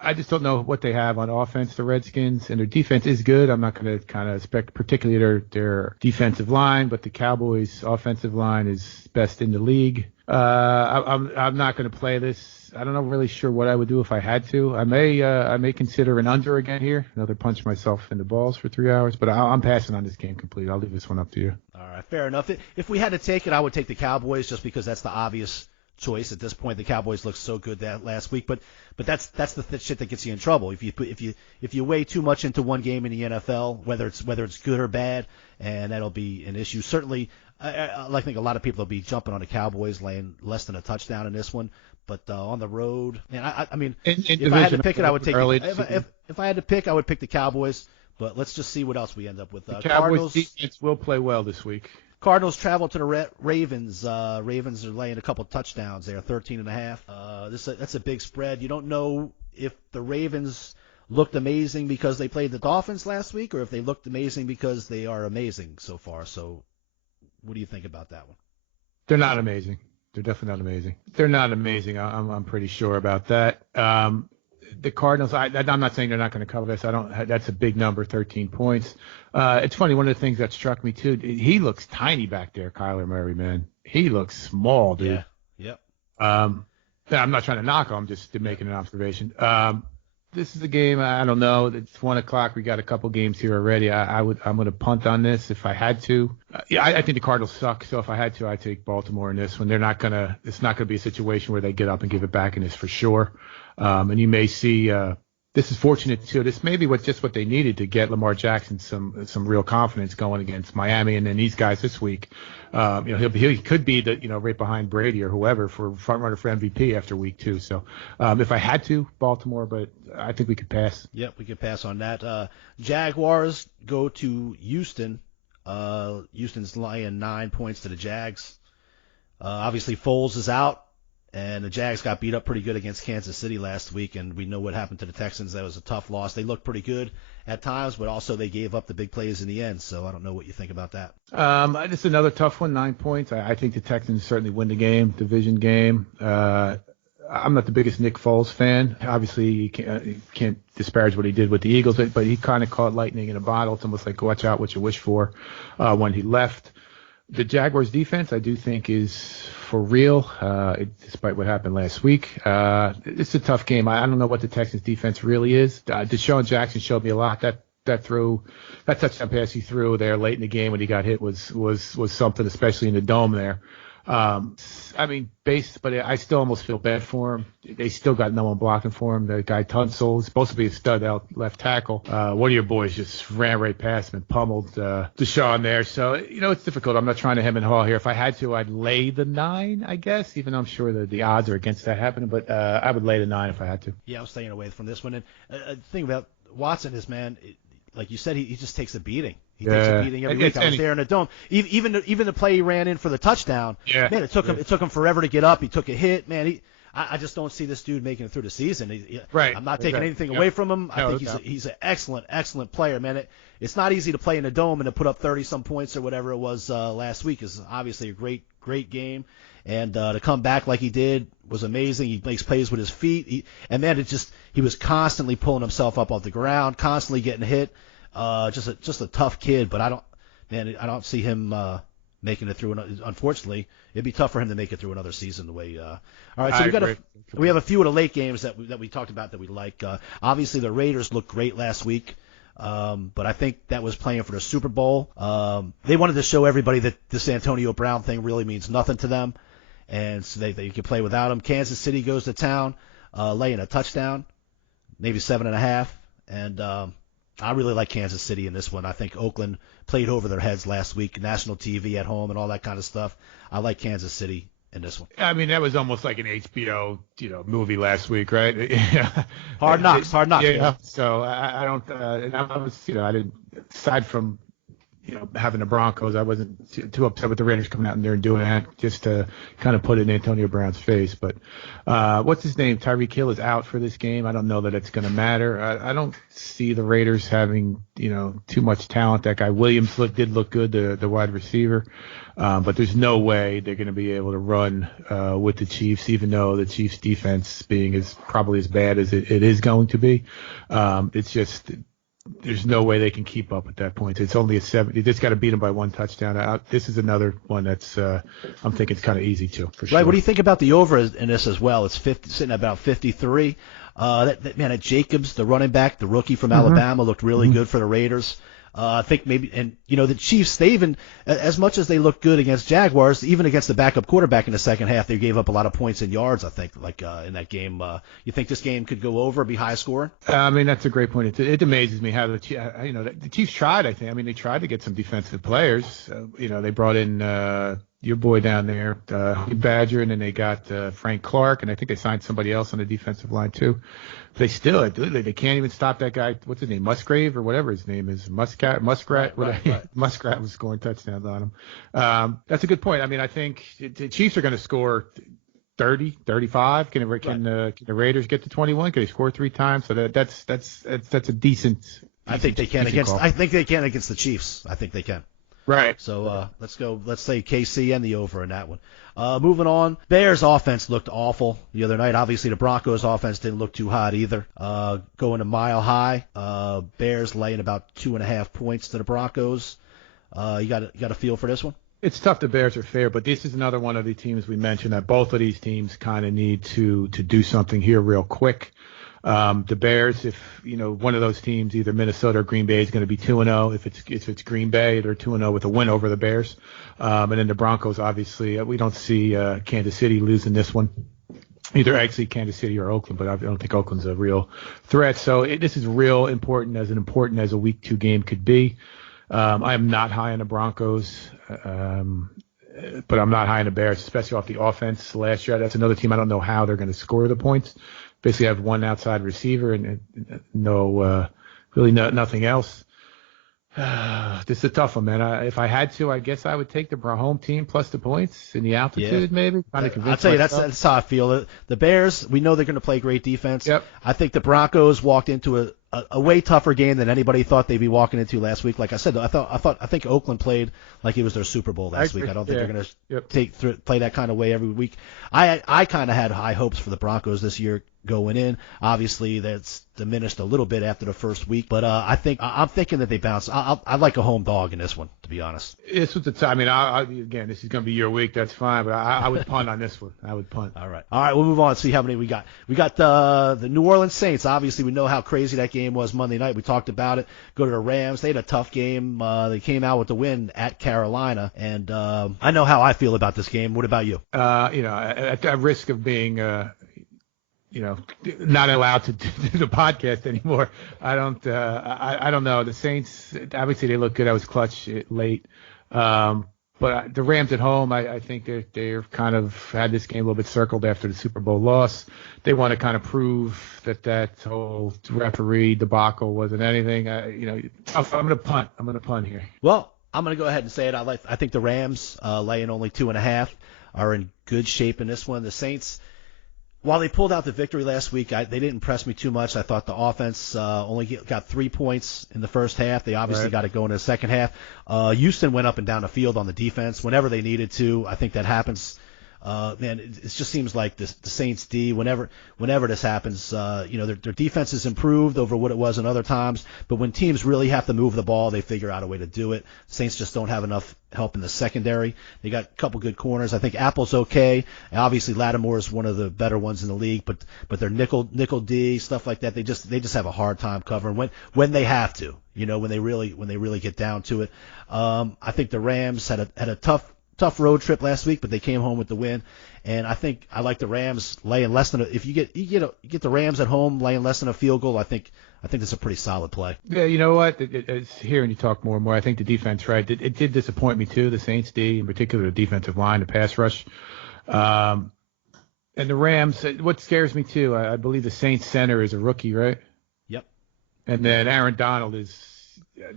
I just don't know what they have on offense, the Redskins, and their defense is good. I'm not going to kind of expect particularly their defensive line, but the Cowboys' offensive line is best in the league. I'm not going to play this. I don't know really sure what I would do if I had to. I may consider an under again here. Another punch myself in the balls for 3 hours, but I'm passing on this game completely. I'll leave this one up to you. All right, fair enough. If we had to take it, I would take the Cowboys just because that's the obvious choice at this point. The Cowboys looked so good that last week, but that's the shit that gets you in trouble. If you weigh too much into one game in the NFL, whether it's good or bad, and that'll be an issue. Certainly, I think a lot of people will be jumping on the Cowboys, laying less than a touchdown in this one. But on the road, man, I mean, if I had to pick it, I would take it. If I had to pick, I would pick the Cowboys. But let's just see what else we end up with. The Cowboys defense will play well this week. Cardinals travel to the Ravens. Ravens are laying a couple touchdowns there, 13.5. That's a big spread. You don't know if the Ravens looked amazing because they played the Dolphins last week or if they looked amazing because they are amazing so far. So what do you think about that one? They're not amazing. They're definitely not amazing. They're not amazing. I'm pretty sure about that. The Cardinals, I'm not saying they're not going to cover this. That's a big number, 13 points. It's funny. One of the things that struck me too, he looks tiny back there, Kyler Murray, man. He looks small, dude. Yeah. Yep. I'm not trying to knock him. I'm just making an observation. This is a game. I don't know. It's 1:00. We got a couple games here already. I'm going to punt on this if I had to. I think the Cardinals suck. So if I had to, I'd take Baltimore in this one. It's not going to be a situation where they get up and give it back in this for sure. And you may see, this is fortunate too. This may be what they needed to get Lamar Jackson some real confidence going against Miami, and then these guys this week. He could be right behind Brady or whoever for front runner for MVP after week 2. So if I had to, Baltimore, but I think we could pass. Yep, we could pass on that. Jaguars go to Houston. Houston's laying 9 points to the Jags. Obviously Foles is out. And the Jags got beat up pretty good against Kansas City last week, and we know what happened to the Texans. That was a tough loss. They looked pretty good at times, but also they gave up the big plays in the end. So I don't know what you think about that. It's another tough one, 9 points. I think the Texans certainly win the game, division game. I'm not the biggest Nick Foles fan. Obviously, you can't disparage what he did with the Eagles, but he kind of caught lightning in a bottle. It's almost like watch out what you wish for when he left. The Jaguars defense, I do think, is for real, despite what happened last week. It's a tough game. I don't know what the Texans defense really is. Deshaun Jackson showed me a lot. That touchdown pass he threw there late in the game when he got hit was something, especially in the dome there. But I still almost feel bad for him. They still got no one blocking for him. The guy Tunsil is supposed to be a stud out left tackle. One of your boys just ran right past him and pummeled Deshaun there. So, it's difficult. I'm not trying to hem and haw here. If I had to, I'd lay the 9, I guess, even though I'm sure that the odds are against that happening. But I would lay the 9 if I had to. Yeah, I was staying away from this one. And the thing about Watson is, man, like you said, he just takes a beating. He takes a beating every week. I was there in the dome. Even the play he ran in for the touchdown. Yeah. Man, it took him forever to get up. He took a hit. Man, I just don't see this dude making it through the season. Right. I'm not taking anything away from him. I think he's an excellent player, man. It's not easy to play in a dome and to put up 30-some points or whatever it was last week. Is obviously a great game. And to come back like he did was amazing. He makes plays with his feet. He was constantly pulling himself up off the ground, constantly getting hit. Just a tough kid, but I don't see him making it through. Unfortunately, it'd be tough for him to make it through another season. The way. All right, so we have a few of the late games that we talked about that we like. Obviously, the Raiders looked great last week, but I think that was playing for the Super Bowl. They wanted to show everybody that this Antonio Brown thing really means nothing to them, and so they can play without him. Kansas City goes to town, laying a touchdown, maybe 7.5, and I really like Kansas City in this one. I think Oakland played over their heads last week, national TV at home and all that kind of stuff. I like Kansas City in this one. I mean, that was almost like an HBO, movie last week, right? Hard Knocks. Yeah. So I don't, and I was, I didn't, aside from, having the Broncos, I wasn't too upset with the Raiders coming out in there and doing that just to kind of put it in Antonio Brown's face. But what's his name? Tyreek Hill is out for this game. I don't know that it's going to matter. I don't see the Raiders having, too much talent. That guy Williams did look good, the wide receiver. But there's no way they're going to be able to run with the Chiefs, even though the Chiefs defense being probably as bad as it is going to be. It's just there's no way they can keep up at that point. It's only a 7. You just got to beat them by 1 touchdown. This is another one that's I'm thinking it's kind of easy too, for sure. Right. What do you think about the over in this as well? It's sitting at about 53. That Jacobs, the running back, the rookie from Alabama, looked really good for the Raiders. I think maybe, and the Chiefs, they even, as much as they looked good against Jaguars, even against the backup quarterback in the second half, they gave up a lot of points and yards, I think, in that game. You think this game could go over, be high scoring? That's a great point. It amazes me how the Chiefs tried, I think. I mean, they tried to get some defensive players. They brought in your boy down there, Badger, and then they got Frank Clark, and I think they signed somebody else on the defensive line too. They still, they can't even stop that guy. What's his name? Musgrave or whatever his name is. Muskrat. Right. Muskrat was scoring touchdowns on him. That's a good point. I mean, I think the Chiefs are going to score 30, 35. Can the Raiders get to 21? Can they score 3 times? So that's a decent. I think they can against. Call. I think they can against the Chiefs. I think they can. Right. So let's go. Let's say KC and the over in that one. Moving on, Bears offense looked awful the other night. Obviously, the Broncos offense didn't look too hot either. Going a mile high. Bears laying about 2.5 points to the Broncos. You got a feel for this one? It's tough. The Bears are fair, but this is another one of the teams we mentioned that both of these teams kind of need to do something here real quick. The Bears, if one of those teams, either Minnesota or Green Bay, is going to be 2-0. If it's Green Bay, they're 2-0 with a win over the Bears. And then the Broncos, obviously, we don't see Kansas City losing this one. Either actually Kansas City or Oakland, but I don't think Oakland's a real threat. So this is real important as a Week 2 game could be. I am not high on the Broncos, but I'm not high on the Bears, especially off the offense last year. That's another team I don't know how they're going to score the points. Basically have one outside receiver and nothing else. This is a tough one, man. If I had to, I guess I would take the home team plus the points in the altitude, maybe. I'll tell you, that's how I feel. The Bears, we know they're going to play great defense. Yep. I think the Broncos walked into a way tougher game than anybody thought they'd be walking into last week. Like I said, I think Oakland played like it was their Super Bowl last week. I don't think they're going to play that kind of way every week. I kind of had high hopes for the Broncos this year going in. Obviously, that's diminished a little bit after the first week, but I'm thinking that they bounce. I like a home dog in this one, to be honest. This was the time. I mean, again, this is going to be your week. That's fine, but I would punt on this one. I would punt. All right. We'll move on. See how many we got. We got the New Orleans Saints. Obviously, we know how crazy that game was Monday night. We talked about it. Go to the Rams. They had a tough game. They came out with the win at Carolina, and I know how I feel about this game. What about you? At risk of being not allowed to do the podcast anymore. I don't know. The Saints, obviously they look good. I was clutch late. But the Rams at home, I think they're kind of had this game a little bit circled after the Super Bowl loss. They want to kind of prove that whole referee debacle wasn't anything. I'm going to punt. I'm going to punt here. Well, I'm going to go ahead and say it. I think the Rams, laying only 2.5, are in good shape in this one. The Saints, while they pulled out the victory last week, they didn't impress me too much. I thought the offense only got 3 points in the first half. They obviously got to go in the second half. Houston went up and down the field on the defense whenever they needed to. I think that happens. It just seems like the Saints D, whenever this happens, their defense has improved over what it was in other times. But when teams really have to move the ball, they figure out a way to do it. Saints just don't have enough help in the secondary. They got a couple good corners. I think Apple's okay. And obviously, Lattimore is one of the better ones in the league. But their nickel D, stuff like that, they just have a hard time covering when they have to. When they really get down to it. I think the Rams had a tough road trip last week, but they came home with the win. And I think I like the Rams laying less than if you get the Rams at home laying less than a field goal. I think that's a pretty solid play. Yeah, you know what? It's hearing you talk more and more. I think the defense, right? It did disappoint me too. The Saints D, in particular, the defensive line, the pass rush, and the Rams. What scares me too, I believe the Saints center is a rookie, right? Yep. And then Aaron Donald is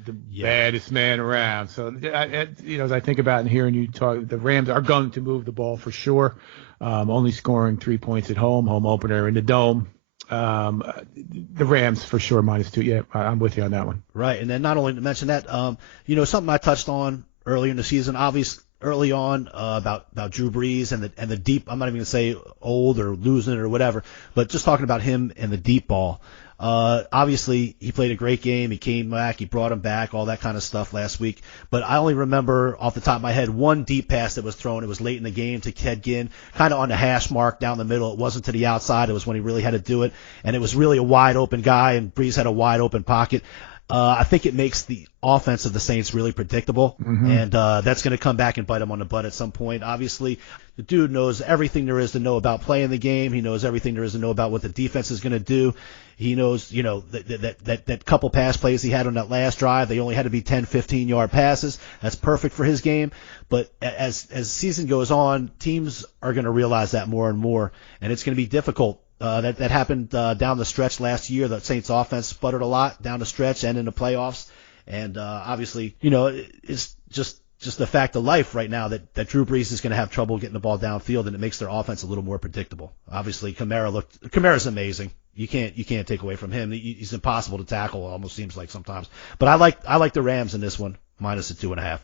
the baddest man around. So, as I think about and hearing you talk, the Rams are going to move the ball for sure. Only scoring 3 points at home opener in the Dome. The Rams for sure -2. Yeah, I'm with you on that one. Right, and then not only to mention that, something I touched on earlier in the season, obviously early on about Drew Brees and the deep. I'm not even going to say old or losing it or whatever, but just talking about him and the deep ball. Obviously, he played a great game. He came back. He brought him back, all that kind of stuff last week. But I only remember off the top of my head one deep pass that was thrown. It was late in the game to Ted Ginn, kind of on the hash mark down the middle. It wasn't to the outside. It was when he really had to do it. And it was really a wide open guy, and Brees had a wide open pocket. I think it makes the offense of the Saints really predictable, and that's going to come back and bite them on the butt at some point. Obviously, the dude knows everything there is to know about playing the game. He knows everything there is to know about what the defense is going to do. He knows, that couple pass plays he had on that last drive, they only had to be 10, 15-yard passes. That's perfect for his game. But as the season goes on, teams are going to realize that more and more, and it's going to be difficult. That happened down the stretch last year. The Saints offense sputtered a lot down the stretch and in the playoffs. And obviously, it's just the fact of life right now that Drew Brees is going to have trouble getting the ball downfield, and it makes their offense a little more predictable. Obviously, Kamara's amazing. You can't take away from him. He's impossible to tackle. It almost seems like sometimes. But I like the Rams in this one, -2.5.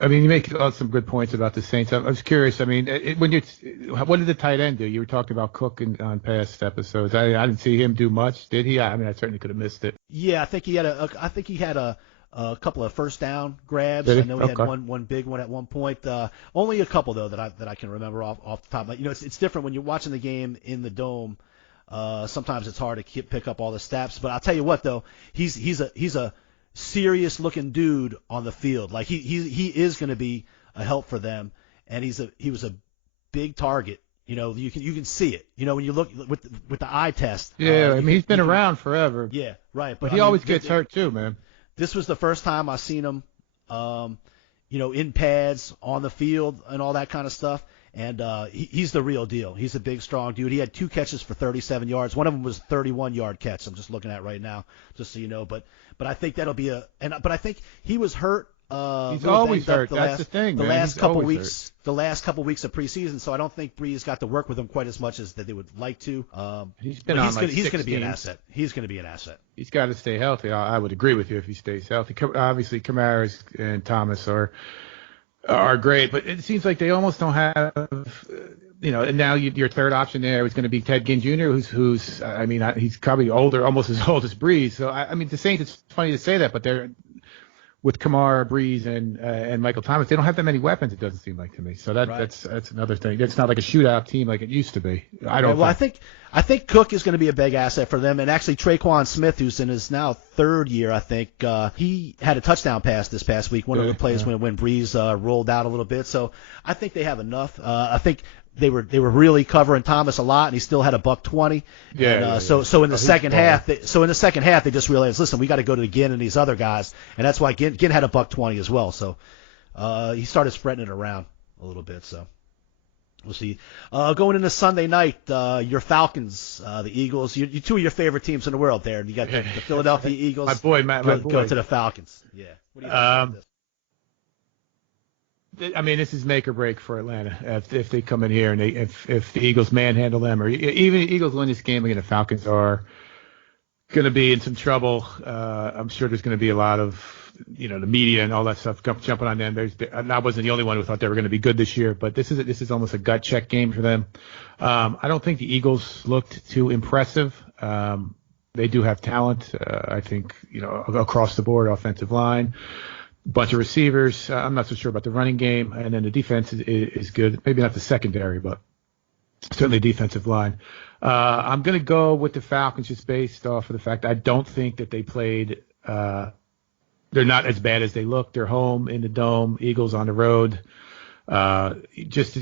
I mean, you make some good points about the Saints. I was curious. I mean, what did the tight end do? You were talking about Cook on past episodes. I didn't see him do much. Did he? I mean, I certainly could have missed it. Yeah, I think he had a couple of first down grabs. Did he? I know he Okay. had one big one at one point. Only a couple though that I can remember off the top. But it's different when you're watching the game in the dome. Sometimes it's hard to pick up all the stats. But I'll tell you what though, he's a serious looking dude on the field. Like he is going to be a help for them, and he was a big target. You can see it. When you look with the eye test. Yeah, I mean, he's been around forever. Yeah, right. But he always gets hurt too, man. This was the first time I've seen him, in pads on the field and all that kind of stuff. And he's the real deal. He's a big, strong dude. He had 2 catches for 37 yards. One of them was a 31-yard catch. I'm just looking at right now, just so you know. But I think that'll be but I think he was hurt. He's always hurt. That's the thing, man. The last He's couple always weeks, the last couple weeks of preseason. So I don't think Breeze got to work with him quite as much as that they would like to. He's been on like he's going to be an teams. asset. He's going to be an asset. He's got to stay healthy. I would agree with you if he stays healthy. Obviously, Kamara and Thomas are great, but it seems like they almost don't have, and now your third option there is going to be Ted Ginn Jr., who's I mean, he's probably older, almost as old as Breeze. So I mean, the Saints, it's funny to say that, but they're with Kamara, Breeze, and Michael Thomas, they don't have that many weapons. It doesn't seem like to me. So that's another thing. It's not like a shootout team like it used to be. I think Cook is going to be a big asset for them, and actually Traquan Smith, who's in his now third year, I think he had a touchdown pass this past week. One of the plays when Breeze rolled out a little bit. So I think they have enough. I think they were really covering Thomas a lot, and he still had a $120. Yeah. So in the second half, they just realized, listen, we got to go to Ginn and these other guys, and that's why Ginn had a $120 as well. So he started spreading it around a little bit. So we'll see. Going into Sunday night, your Falcons, the Eagles, you two of your favorite teams in the world. There, you got the Philadelphia Eagles. My boy, Matt. Go to the Falcons. Yeah. What do you think about this? I mean, this is make or break for Atlanta. If they come in here and if the Eagles manhandle them, or even the Eagles win this game again, the Falcons are going to be in some trouble. I'm sure there's going to be a lot of, the media and all that stuff jumping on them. I wasn't the only one who thought they were going to be good this year, but this is almost a gut check game for them. I don't think the Eagles looked too impressive. They do have talent. I think, across the board, offensive line. Bunch of receivers. I'm not so sure about the running game, and then the defense is good. Maybe not the secondary, but certainly defensive line. I'm going to go with the Falcons just based off of the fact I don't think that they played. They're not as bad as they look. They're home in the dome. Eagles on the road. Just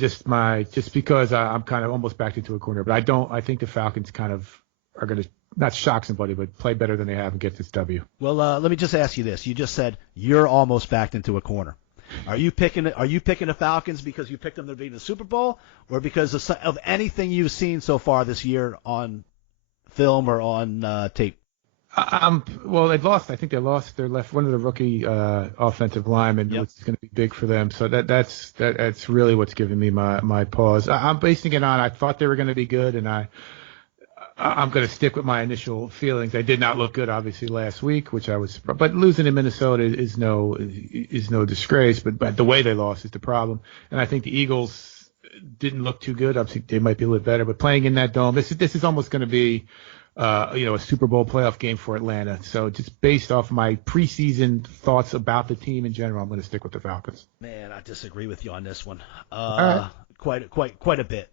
because I'm kind of almost backed into a corner, but I think the Falcons kind of are going to not shock somebody, but play better than they have and get this W. Well, let me just ask you this. You just said you're almost backed into a corner. Are you picking the Falcons because you picked them to be in the Super Bowl, or because of anything you've seen so far this year on film or on tape? Well, they lost. I think they lost their one of the rookie offensive linemen, which is going to be big for them. So that's really what's giving me my pause. I'm basing it on I thought they were going to be good, and I'm going to stick with my initial feelings. They did not look good, obviously, last week, but losing in Minnesota is no disgrace. But the way they lost is the problem. And I think the Eagles didn't look too good. Obviously, they might be a little better. But playing in that dome, this is almost going to be, a Super Bowl playoff game for Atlanta. So just based off my preseason thoughts about the team in general, I'm going to stick with the Falcons. Man, I disagree with you on this one. Right. Quite a bit.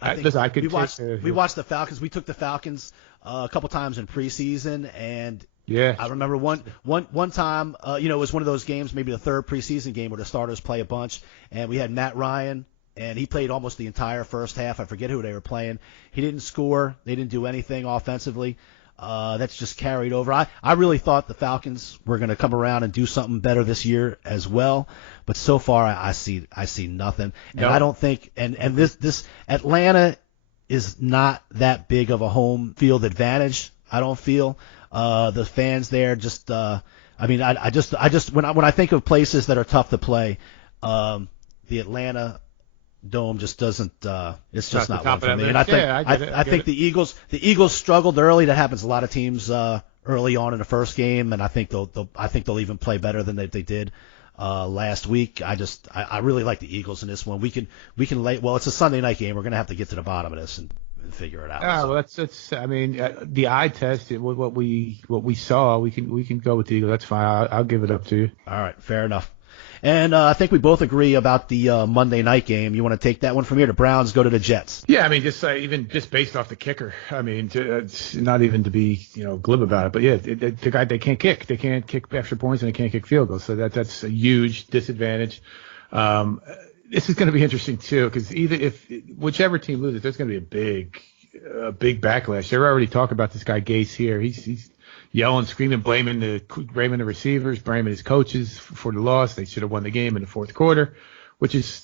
We watched the Falcons. We took the Falcons a couple times in preseason, and I remember one time, it was one of those games, maybe the third preseason game where the starters play a bunch, and we had Matt Ryan, and he played almost the entire first half. I forget who they were playing. He didn't score. They didn't do anything offensively. That's just carried over. I really thought the Falcons were going to come around and do something better this year as well, but so far I see nothing. And I don't think and this Atlanta is not that big of a home field advantage. I don't feel the fans there just when I think of places that are tough to play, the Atlanta Dome just doesn't. It's just not one for me. And I think the Eagles struggled early. That happens to a lot of teams early on in the first game, and I think they'll even play better than they did. last week. I really like the Eagles in this one. We can lay. Well, it's a Sunday night game. We're going to have to get to the bottom of this and figure it out. Well, that's. I mean, the eye test. What we saw. We can go with the Eagles. That's fine. I'll give it up to you. All right, fair enough. And I think we both agree about the Monday night game. You want to take that one from here? The Browns go to the Jets. Yeah, I mean, just based off the kicker. I mean, it's not even to be glib about it, but yeah, the guy, they can't kick. They can't kick extra points and they can't kick field goals. So that's a huge disadvantage. This is going to be interesting too, because whichever team loses, there's going to be a big backlash. They're already talking about this guy Gase here. He's yelling, screaming, blaming the receivers, blaming his coaches for the loss. They should have won the game in the fourth quarter, which is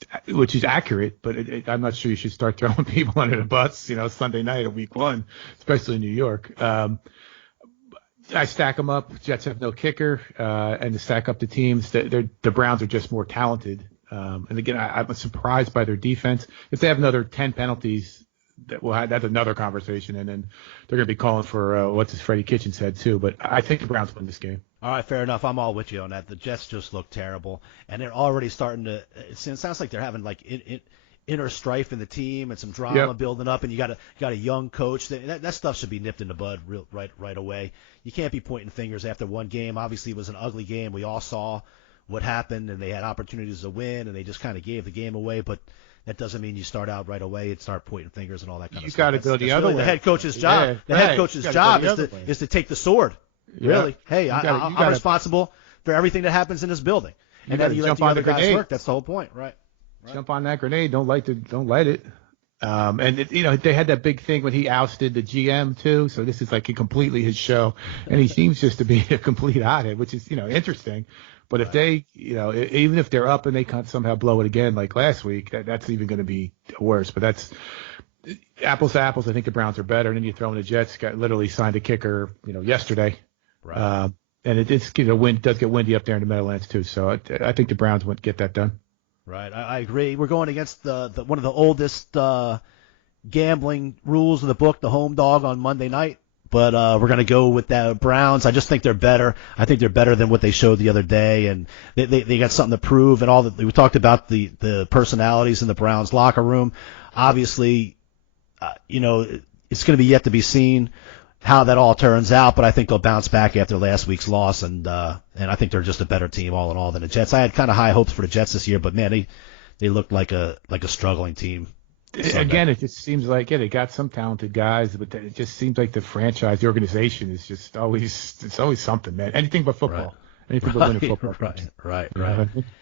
accurate. But I'm not sure you should start throwing people under the bus. Sunday night of Week 1, especially in New York. I stack them up. Jets have no kicker, and to stack up the teams, the Browns are just more talented. And again, I'm surprised by their defense. If they have another 10 penalties, that's another conversation, and then they're going to be calling for Freddie Kitchen said too. But I think the Browns win this game. All right, fair enough. I'm all with you on that. The Jets just look terrible, and they're already starting to. It sounds like they're having like inner strife in the team and some drama building up. And you got a young coach. That stuff should be nipped in the bud right away. You can't be pointing fingers after one game. Obviously, it was an ugly game. We all saw what happened, and they had opportunities to win, and they just kind of gave the game away. But that doesn't mean you start out right away and start pointing fingers and all that kind of stuff. You got to go the other way. The head coach's job. The head coach's job is to take the sword. Yeah. Really. Hey, I'm responsible for everything that happens in this building. And then you let the other guys work. That's the whole point, right? Jump on that grenade. Don't light it. And they had that big thing when he ousted the GM too. So this is like completely his show, and he seems just to be a complete hothead, which is interesting. But if they, even if they're up and they can't somehow blow it again like last week, that's even going to be worse. But that's apples to apples. I think the Browns are better. And then you throw in the Jets, literally signed a kicker, yesterday. Right. And does get windy up there in the Meadowlands too. So I think the Browns won't get that done. Right. I agree. We're going against the one of the oldest gambling rules in the book, the home dog on Monday night. But we're going to go with the Browns. I just think they're better. I think they're better than what they showed the other day, and they got something to prove. And all that we talked about the personalities in the Browns locker room. Obviously, it's going to be yet to be seen how that all turns out. But I think they'll bounce back after last week's loss, and I think they're just a better team all in all than the Jets. I had kind of high hopes for the Jets this year, but man, they looked like a struggling team. Again, it just seems like they got some talented guys, but it just seems like the organization is just always something, man. Anything but football. Right. Anything but winning football. Right.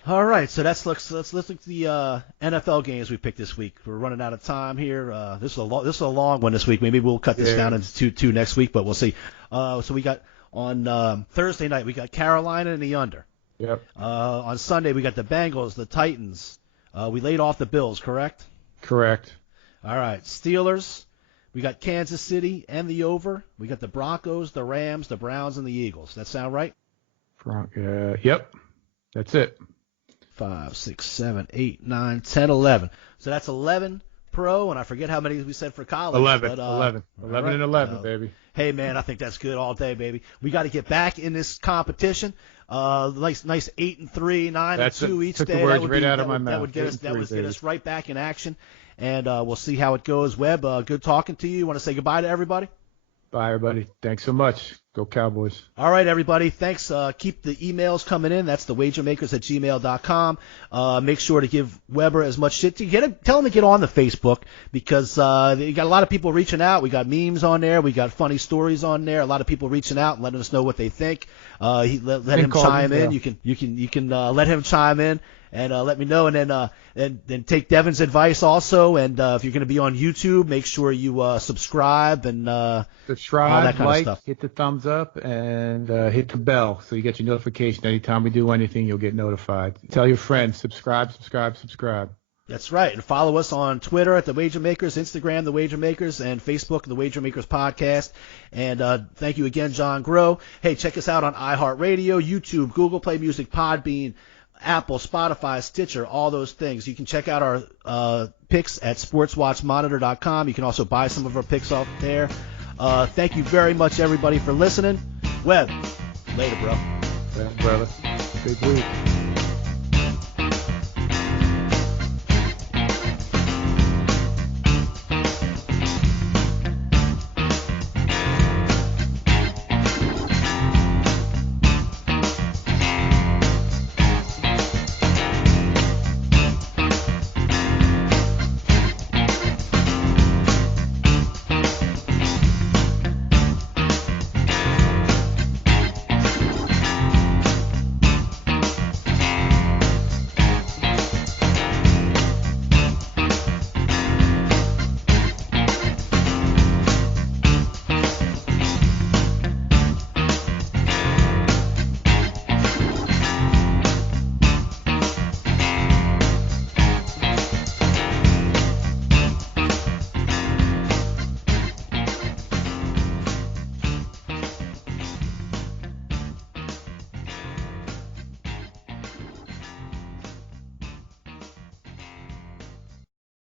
All right, so let's look at the NFL games we picked this week. We're running out of time here. This is a long one this week. Maybe we'll cut this down into two next week, but we'll see. So we got on Thursday night we got Carolina in the under. Yep. On Sunday we got the Bengals, the Titans. We laid off the Bills, correct? Correct. All right, Steelers. We got Kansas City and the over. We got the Broncos, the Rams, the Browns, and the Eagles. That sound right? Yep. That's it. 5, 6, 7, 8, 9, 10, 11. So that's 11 pro, and I forget how many we said for college. 11. But, 11 right. and 11, baby. Hey, man, I think that's good all day, baby. We got to get back in this competition. Nice 8-3, 9-2 each took day. The words right out of my mouth. That would get us right back in action, and we'll see how it goes. Webb, good talking to you. You want to say goodbye to everybody? Bye, everybody. Thanks so much. Go Cowboys. All right, everybody. Thanks. Keep the emails coming in. That's thewagermakers@gmail.com. Make sure to give Weber as much shit. Tell him to get on the Facebook because you got a lot of people reaching out. We got memes on there. We got funny stories on there. A lot of people reaching out and letting us know what they think. Let him chime in. You can let him chime in. And let me know, and then take Devin's advice also. And if you're going to be on YouTube, make sure you subscribe and all that kind of stuff. Hit the thumbs up, and hit the bell so you get your notification. Anytime we do anything, you'll get notified. Tell your friends, subscribe. That's right. And follow us on Twitter at The Wager Makers, Instagram, The Wager Makers, and Facebook, The Wager Makers Podcast. And thank you again, John Groh. Hey, check us out on iHeartRadio, YouTube, Google Play Music, Podbean, Apple, Spotify, Stitcher, all those things. You can check out our picks at sportswatchmonitor.com. You can also buy some of our picks off there. Thank you very much, everybody, for listening. Webb, later, bro. Thanks, brother. Big week.